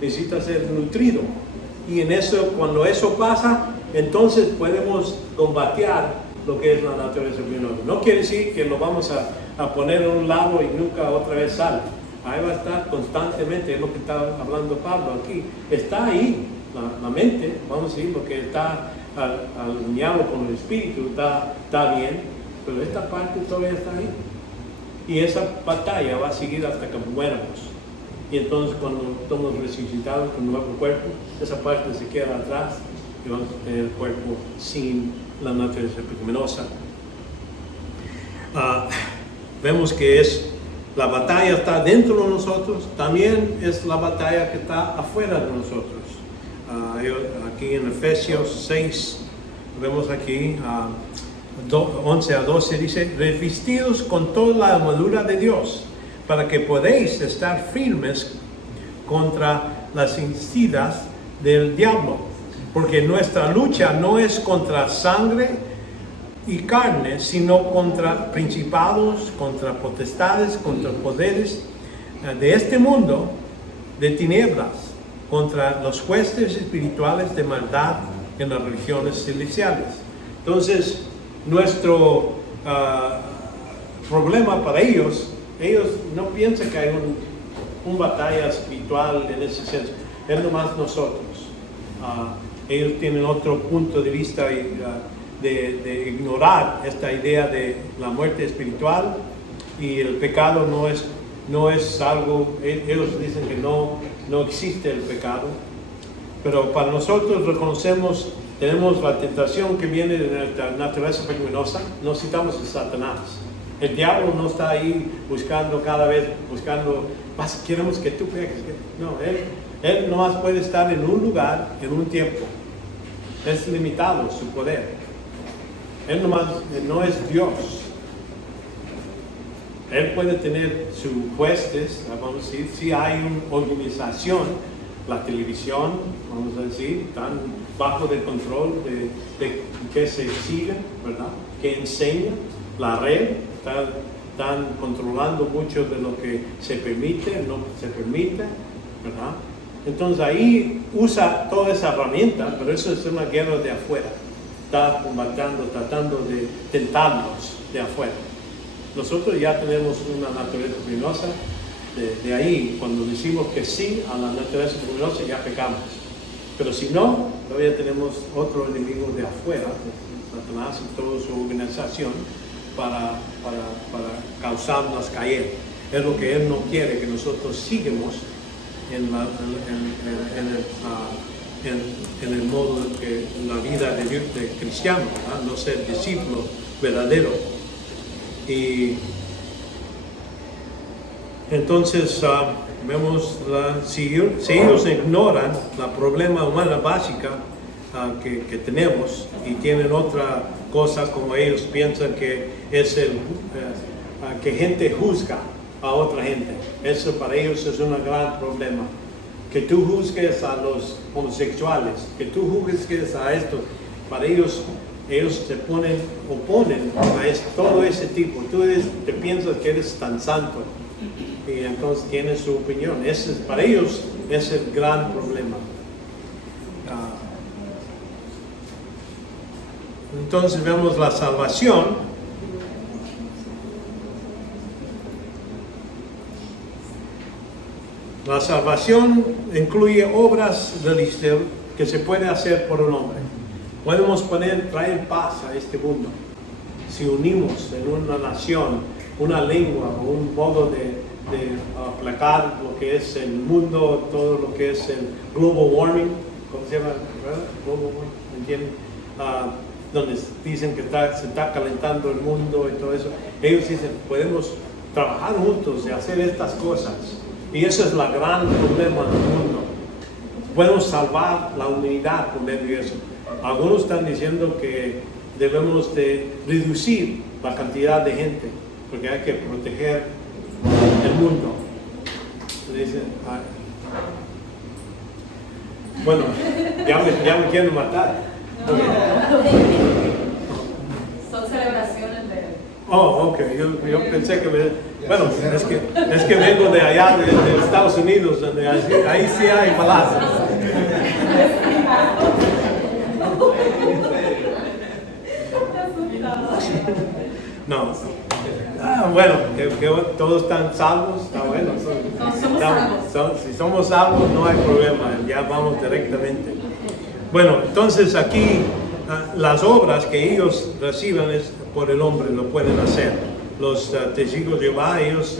necesita ser nutrido. Y en eso, cuando eso pasa, entonces podemos combatir lo que es la naturaleza pecaminosa. No quiere decir que lo vamos a poner en un lado y nunca otra vez sale. Ahí va a estar constantemente, es lo que está hablando Pablo aquí. Está ahí, la mente, vamos a decir, lo que está alineado con el Espíritu está bien. Pero esta parte todavía está ahí. Y esa batalla va a seguir hasta que muéramos. Y entonces cuando estamos resucitados con un nuevo cuerpo, esa parte se queda atrás y vamos a tener el cuerpo sin la naturaleza pecaminosa. Vemos que la batalla está dentro de nosotros, también es la batalla que está afuera de nosotros. Aquí en Efesios 6, vemos aquí 11 a 12 dice, revestidos con toda la armadura de Dios, para que podáis estar firmes contra las insidias del diablo, porque nuestra lucha no es contra sangre y carne, sino contra principados, contra potestades, contra poderes de este mundo de tinieblas, contra los huestes espirituales de maldad en las regiones celestiales. Entonces, nuestro problema para ellos no piensan que hay una batalla espiritual en ese senso, es nomás nosotros. Ellos tienen otro punto de vista de ignorar esta idea de la muerte espiritual, y el pecado no es algo, ellos dicen que no existe el pecado, pero para nosotros tenemos la tentación que viene de nuestra naturaleza pecaminosa. No necesitamos de Satanás. El diablo no está ahí buscando cada vez, queremos que tú peques. No, él nomás puede estar en un lugar, en un tiempo. Es limitado su poder. Él nomás no es Dios. Él puede tener sus huestes, vamos a decir, si hay una organización, la televisión, vamos a decir, están bajo el control de que se sigue, ¿verdad? Que enseña, la red, están controlando mucho de lo que se permite, no se permite, ¿verdad? Entonces ahí usa toda esa herramienta, pero eso es una guerra de afuera. Está combatiendo, tratando de tentarnos de afuera. Nosotros ya tenemos una naturaleza pecaminosa, de ahí, cuando decimos que sí a la naturaleza pecaminosa, ya pecamos. Pero si no, todavía tenemos otro enemigo de afuera, Satanás y toda su organización, para causarnos caer. Es lo que Él no quiere, que nosotros sigamos en el modo que la vida de cristiano, ¿verdad? No ser discípulo verdadero. Y entonces vemos, si ellos ignoran la problema humana básica que tenemos, y tienen otra cosa, como ellos piensan que es que gente juzga a otra gente, eso para ellos es un gran problema. Que tú juzgues a los homosexuales, que tú juzgues a esto, para ellos se oponen a todo ese tipo. Tú te piensas que eres tan santo, y entonces tienes su opinión. Para ellos es el gran problema. Entonces vemos la salvación. La salvación incluye obras que se puede hacer por un hombre. Podemos traer paz a este mundo si unimos en una nación, una lengua, un modo de aplacar lo que es el mundo, todo lo que es el global warming, ¿cómo se llama? ¿Verdad? Global warming, ¿entienden? Donde dicen que se está calentando el mundo y todo eso. Ellos dicen, podemos trabajar juntos y hacer estas cosas. Y ese es el gran problema del mundo. Podemos salvar la humanidad por medio de eso. Algunos están diciendo que debemos de reducir la cantidad de gente, porque hay que proteger el mundo. Dicen, bueno, ya me quieren matar. Son celebraciones de... Oh, ok. Yo pensé que bueno, es que vengo de allá, de Estados Unidos, donde ahí sí hay balazos. No. Bueno, que todos están salvos, está bueno. Si somos salvos, no hay problema, ya vamos directamente. Bueno, entonces aquí las obras que ellos reciban es por el hombre, lo pueden hacer. los testigos de Jehová, ellos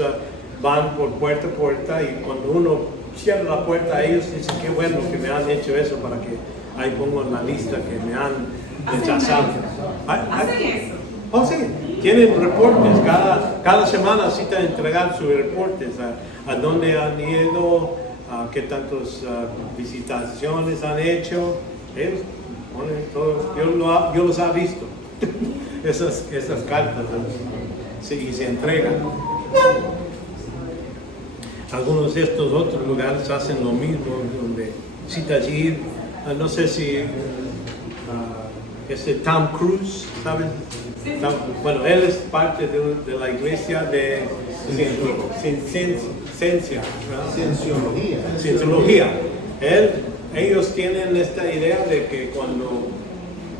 van por puerta a puerta y cuando uno cierra la puerta a ellos dicen qué bueno que me han hecho eso para que ahí pongo en la lista que me han rechazado. ¿Hacen eso? Oh, sí, tienen reportes, cada semana necesitan entregar sus reportes a dónde han ido, a qué tantas visitaciones han hecho. Ellos ponen todo, yo los he visto, esas cartas, sí, y se entregan. Algunos de estos otros lugares hacen lo mismo, donde citas ir, no sé si Tom Cruise, ¿saben? Sí. Bueno, él es parte de la iglesia de Cienciología. Ellos tienen esta idea de que cuando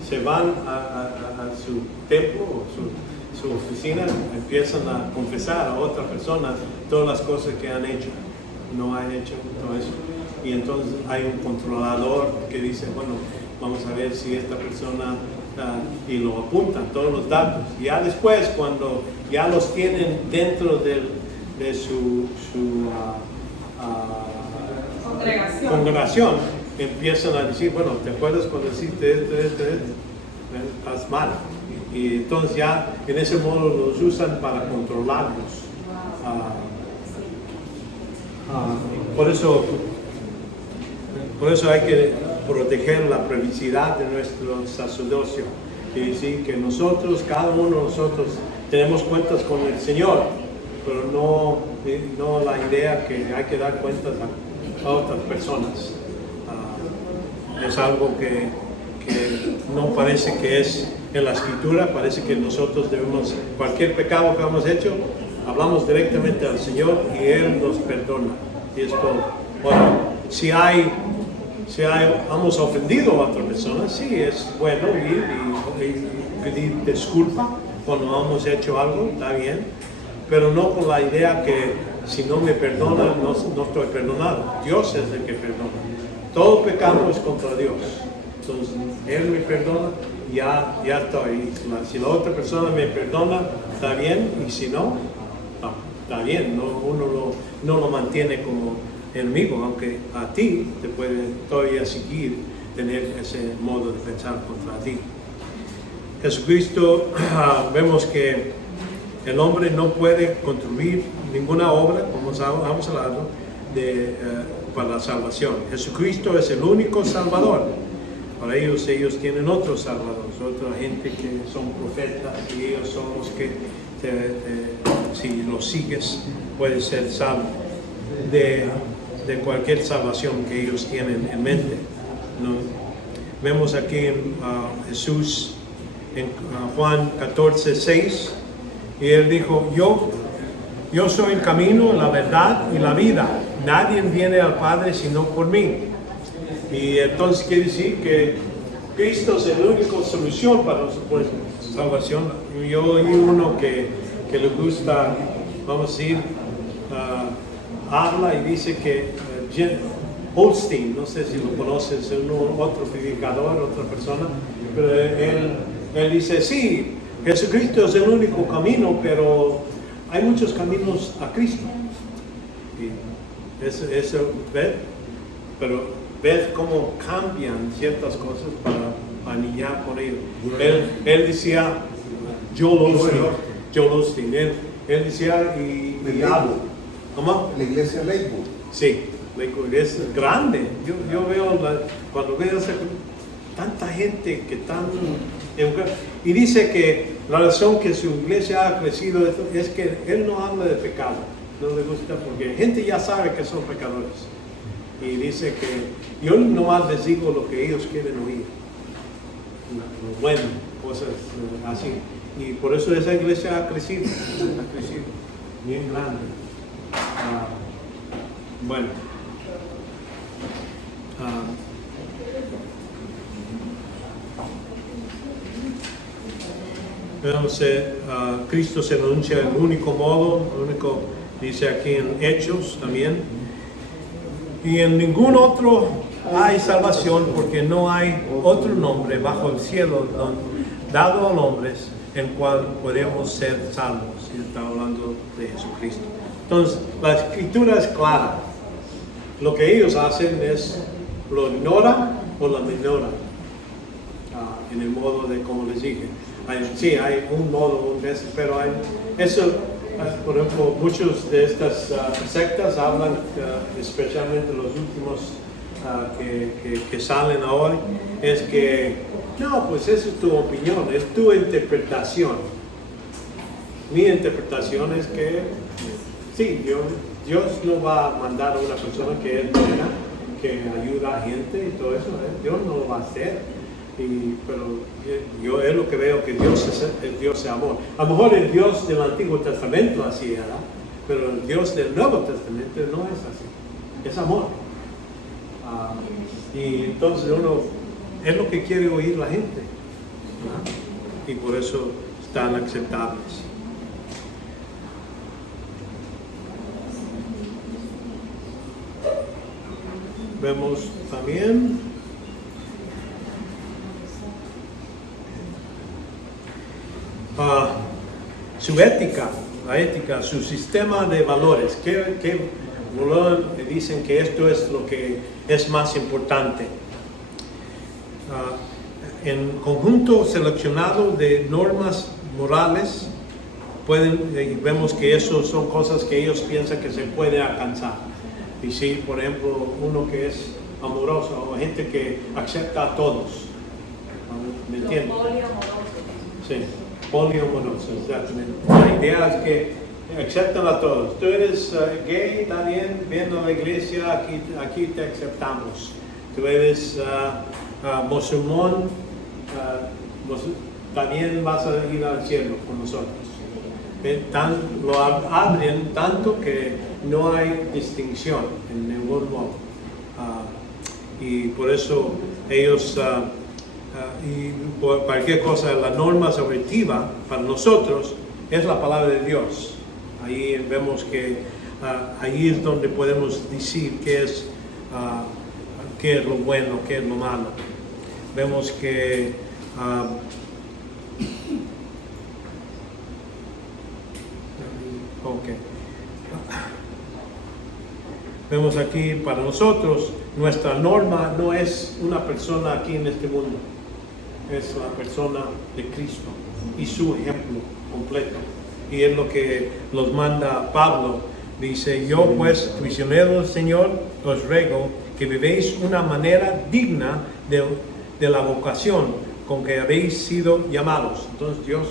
se van a su templo o su oficina, empiezan a confesar a otra persona todas las cosas que han hecho, no han hecho, todo eso. Y entonces hay un controlador que dice, bueno, vamos a ver si esta persona, y lo apuntan todos los datos. Y ya después, cuando ya los tienen dentro de su congregación, empiezan a decir, bueno, ¿te acuerdas cuando hiciste esto? Estás mal. Y entonces ya en ese modo los usan para controlarlos. Por eso hay que proteger la privacidad de nuestro sacerdocio. Quiere decir que nosotros, cada uno de nosotros, tenemos cuentas con el Señor, pero no la idea que hay que dar cuentas a otras personas. Es algo que no parece que es en la Escritura, parece que nosotros debemos, cualquier pecado que hemos hecho, hablamos directamente al Señor y Él nos perdona. Y es todo. Bueno, si hemos ofendido a otra persona, sí, es bueno ir y pedir disculpa cuando hemos hecho algo, está bien, pero no con la idea que si no me perdona, no estoy perdonado. Dios es el que perdona. Todo pecado es contra Dios. Entonces, Él me perdona, ya estoy. Si la otra persona me perdona, está bien, y si no, está bien. Uno no lo mantiene como enemigo, aunque a ti te puede todavía seguir tener ese modo de pensar contra ti. Jesucristo, vemos que el hombre no puede construir ninguna obra, como hemos hablado, para la salvación. Jesucristo es el único Salvador. Para ellos tienen otros salvadores, otra gente que son profetas y ellos son los que si los sigues puedes ser salvo de cualquier salvación que ellos tienen en mente, ¿no? Vemos aquí en Jesús en Juan 14:6 y él dijo, yo soy el camino, la verdad y la vida. Nadie viene al Padre sino por mí. Y entonces quiere decir que Cristo es la única solución para nuestra salvación. Yo oí uno que le gusta, vamos a decir, habla y dice que Jim Osteen, no sé si lo conoces, es otro predicador, otra persona, pero él dice, sí, Jesucristo es el único camino, pero hay muchos caminos a Cristo. Y eso ¿ves? Pero ves cómo cambian ciertas cosas para aniñar con ellos. Él decía, Joel Osteen, él decía, ¿cómo? La iglesia Lakewood. Sí, es grande. Yo veo, cuando veo tanta gente que están y dice que la razón que su iglesia ha crecido es que él no habla de pecado, no le gusta porque la gente ya sabe que son pecadores. Y dice que yo nomás les digo lo que ellos quieren oír, lo bueno, cosas así. Y por eso esa iglesia ha crecido bien grande. Bueno, Cristo se anuncia el único modo, dice aquí en Hechos también, y en ningún otro hay salvación porque no hay otro nombre bajo el cielo dado a los hombres en cual podemos ser salvos. Y está hablando de Jesucristo. Entonces, la escritura es clara. Lo que ellos hacen es, lo ignoran o lo minoran. En el modo de, como les dije. Sí, hay un modo, pero hay eso. Por ejemplo, muchos de estas sectas hablan, especialmente los últimos que salen ahora, es que, no, pues esa es tu opinión, es tu interpretación. Mi interpretación es que, sí, Dios no va a mandar a una persona que es buena, que ayuda a gente y todo eso, Dios no lo va a hacer. Pero yo es lo que veo, que Dios es el Dios de amor. A lo mejor el Dios del Antiguo Testamento así era, pero el Dios del Nuevo Testamento no es así, es amor. Y entonces uno, es lo que quiere oír la gente, ¿no? Y por eso están aceptables. Vemos también su ética, la ética, su sistema de valores. ¿Qué valor dicen que esto es lo que es más importante? En conjunto seleccionado de normas morales, vemos que eso son cosas que ellos piensan que se puede alcanzar. Y si, por ejemplo, uno que es amoroso o gente que acepta a todos, ¿me entiendes? Sí. Poliamorosos, exactamente. La idea es que aceptan a todos. Tú eres gay, está bien, viendo la iglesia, aquí te aceptamos. Tú eres musulmán, también vas a ir al cielo con nosotros. Lo abren tanto que no hay distinción en ningún modo. Y por eso ellos... y por cualquier cosa, la norma objetiva para nosotros es la palabra de Dios. Ahí vemos que ahí es donde podemos decir qué es lo bueno, qué es lo malo. Vemos que vemos aquí para nosotros, nuestra norma no es una persona aquí en este mundo. Es la persona de Cristo y su ejemplo completo. Y es lo que nos manda Pablo. Dice, yo pues, prisionero del Señor, os ruego que vivéis una manera digna de la vocación con que habéis sido llamados. Entonces Dios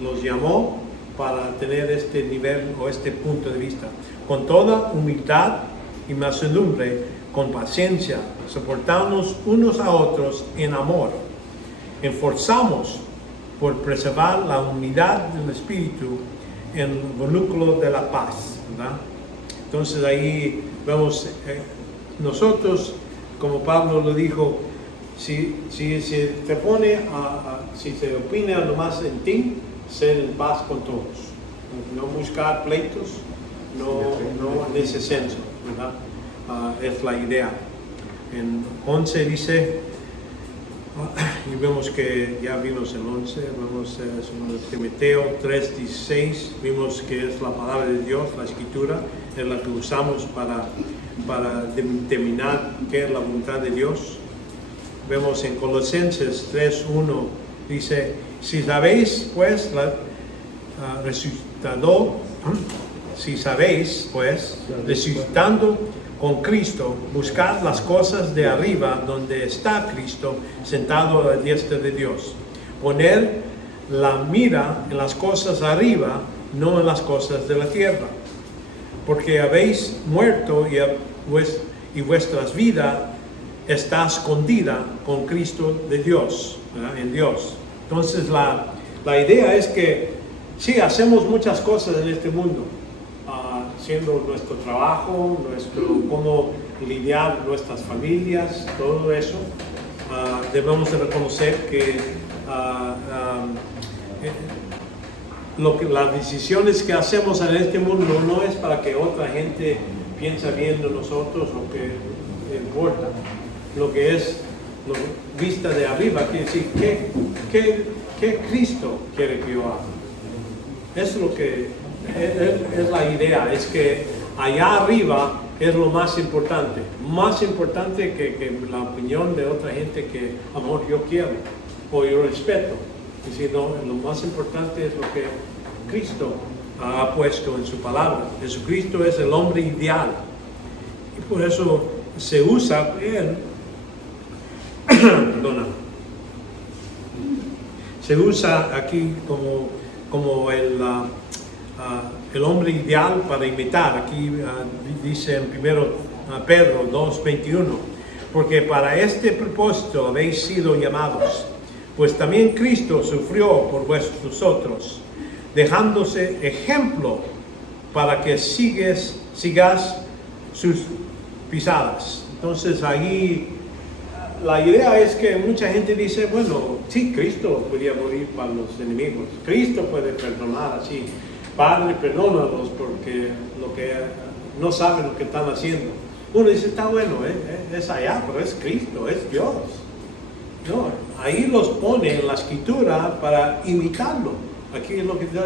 los llamó para tener este nivel o este punto de vista. Con toda humildad y mansedumbre, con paciencia, soportándonos unos a otros en amor. Esforzamos por preservar la unidad del Espíritu en el vínculo de la paz, ¿verdad? Entonces ahí vemos, nosotros, como Pablo lo dijo, si se te pone si se opina nomás en ti, ser en paz con todos, no buscar pleitos, no en ese senso, ¿verdad? Es la idea. En 11 dice, y vemos que ya vimos el 11, vemos en Timoteo 3:16, vimos que es la palabra de Dios, la escritura, es la que usamos para determinar qué es la voluntad de Dios. Vemos en Colosenses 3:1, dice, si sabéis pues resucitando con Cristo, buscad las cosas de arriba donde está Cristo sentado a la diestra de Dios. Poner la mira en las cosas arriba, no en las cosas de la tierra. Porque habéis muerto y vuestras vidas está escondida con Cristo de Dios, ¿verdad? En Dios. Entonces la idea es que sí, hacemos muchas cosas en este mundo. Haciendo nuestro trabajo, cómo lidiar nuestras familias, todo eso, debemos de reconocer que las decisiones que hacemos en este mundo no es para que otra gente piense bien de nosotros o que importa. Lo que es vista de arriba, quiere decir, ¿Qué Cristo quiere que yo haga? Eso es lo que es la idea, es que allá arriba es lo más importante que la opinión de otra gente que a lo mejor yo quiero o yo respeto. Es decir, no, lo más importante es lo que Cristo ha puesto en su palabra. Jesucristo es el hombre ideal y por eso se usa él. Perdona. Se usa aquí como el hombre ideal para imitar. Aquí dice en 1 Pedro 2:21, porque para este propósito habéis sido llamados, pues también Cristo sufrió por vosotros, dejándose ejemplo para que sigas sus pisadas. Entonces ahí la idea es que mucha gente dice, bueno, sí, Cristo podía morir para los enemigos, Cristo puede perdonar así. Padre, perdónalos porque no saben lo que están haciendo. Uno dice, está bueno, es allá, pero es Cristo, es Dios. No, ahí los pone en la escritura para imitarlo. Aquí es lo que dice,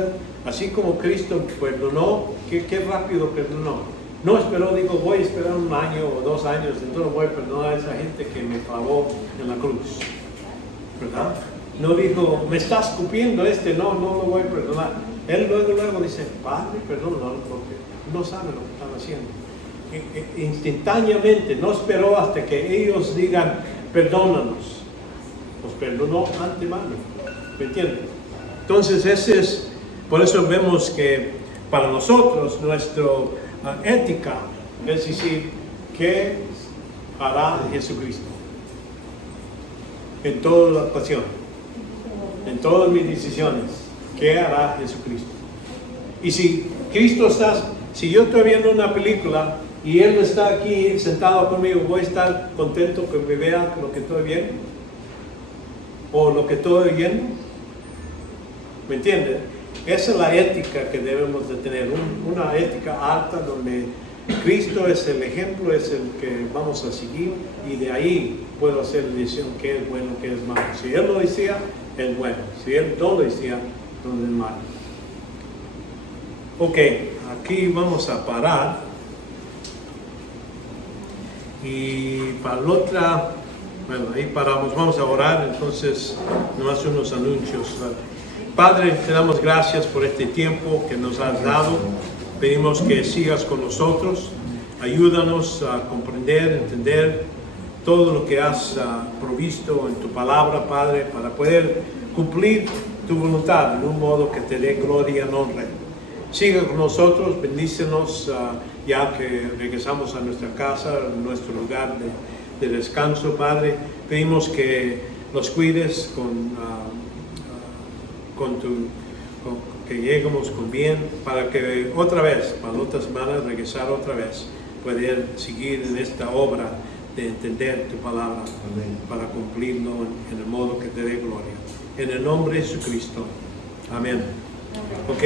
así como Cristo perdonó, qué rápido perdonó. No esperó, dijo, voy a esperar 1 año o 2 años, entonces voy a perdonar a esa gente que me clavó en la cruz. ¿Verdad? No dijo, me está escupiendo no lo voy a perdonar. Él luego dice, Padre, perdónalo porque no saben lo que están haciendo. Instantáneamente, no esperó hasta que ellos digan, perdónanos. Los perdonó antemano. ¿Me entienden? Entonces, por eso vemos que para nosotros, nuestra ética, es decir, ¿qué hará Jesucristo? En toda la ocasión, en todas mis decisiones, ¿qué hará Jesucristo? Y si si yo estoy viendo una película y Él está aquí sentado conmigo, ¿voy a estar contento que me vea lo que estoy viendo? ¿O lo que estoy oyendo? ¿Me entienden? Esa es la ética que debemos de tener, una ética alta donde Cristo es el ejemplo, es el que vamos a seguir y de ahí puedo hacer la decisión qué es bueno, qué es malo. Si Él lo decía, es bueno. Si Él no lo decía, entonces es malo. Ok, aquí vamos a parar. Y para la otra, bueno, ahí paramos, vamos a orar, entonces nomás unos anuncios. Padre, te damos gracias por este tiempo que nos has dado. Pedimos que sigas con nosotros. Ayúdanos a comprender, entender todo lo que has provisto en tu palabra, Padre, para poder cumplir tu voluntad en un modo que te dé gloria y honra. Siga con nosotros, bendícenos ya que regresamos a nuestra casa, a nuestro lugar de descanso, Padre. Pedimos que los cuides que lleguemos con bien, para que otra vez, para otra semana, regresar otra vez, poder seguir en esta obra de entender tu palabra. Amén. Para cumplirlo en el modo que te dé gloria. En el nombre de Jesucristo. Amén. Ok.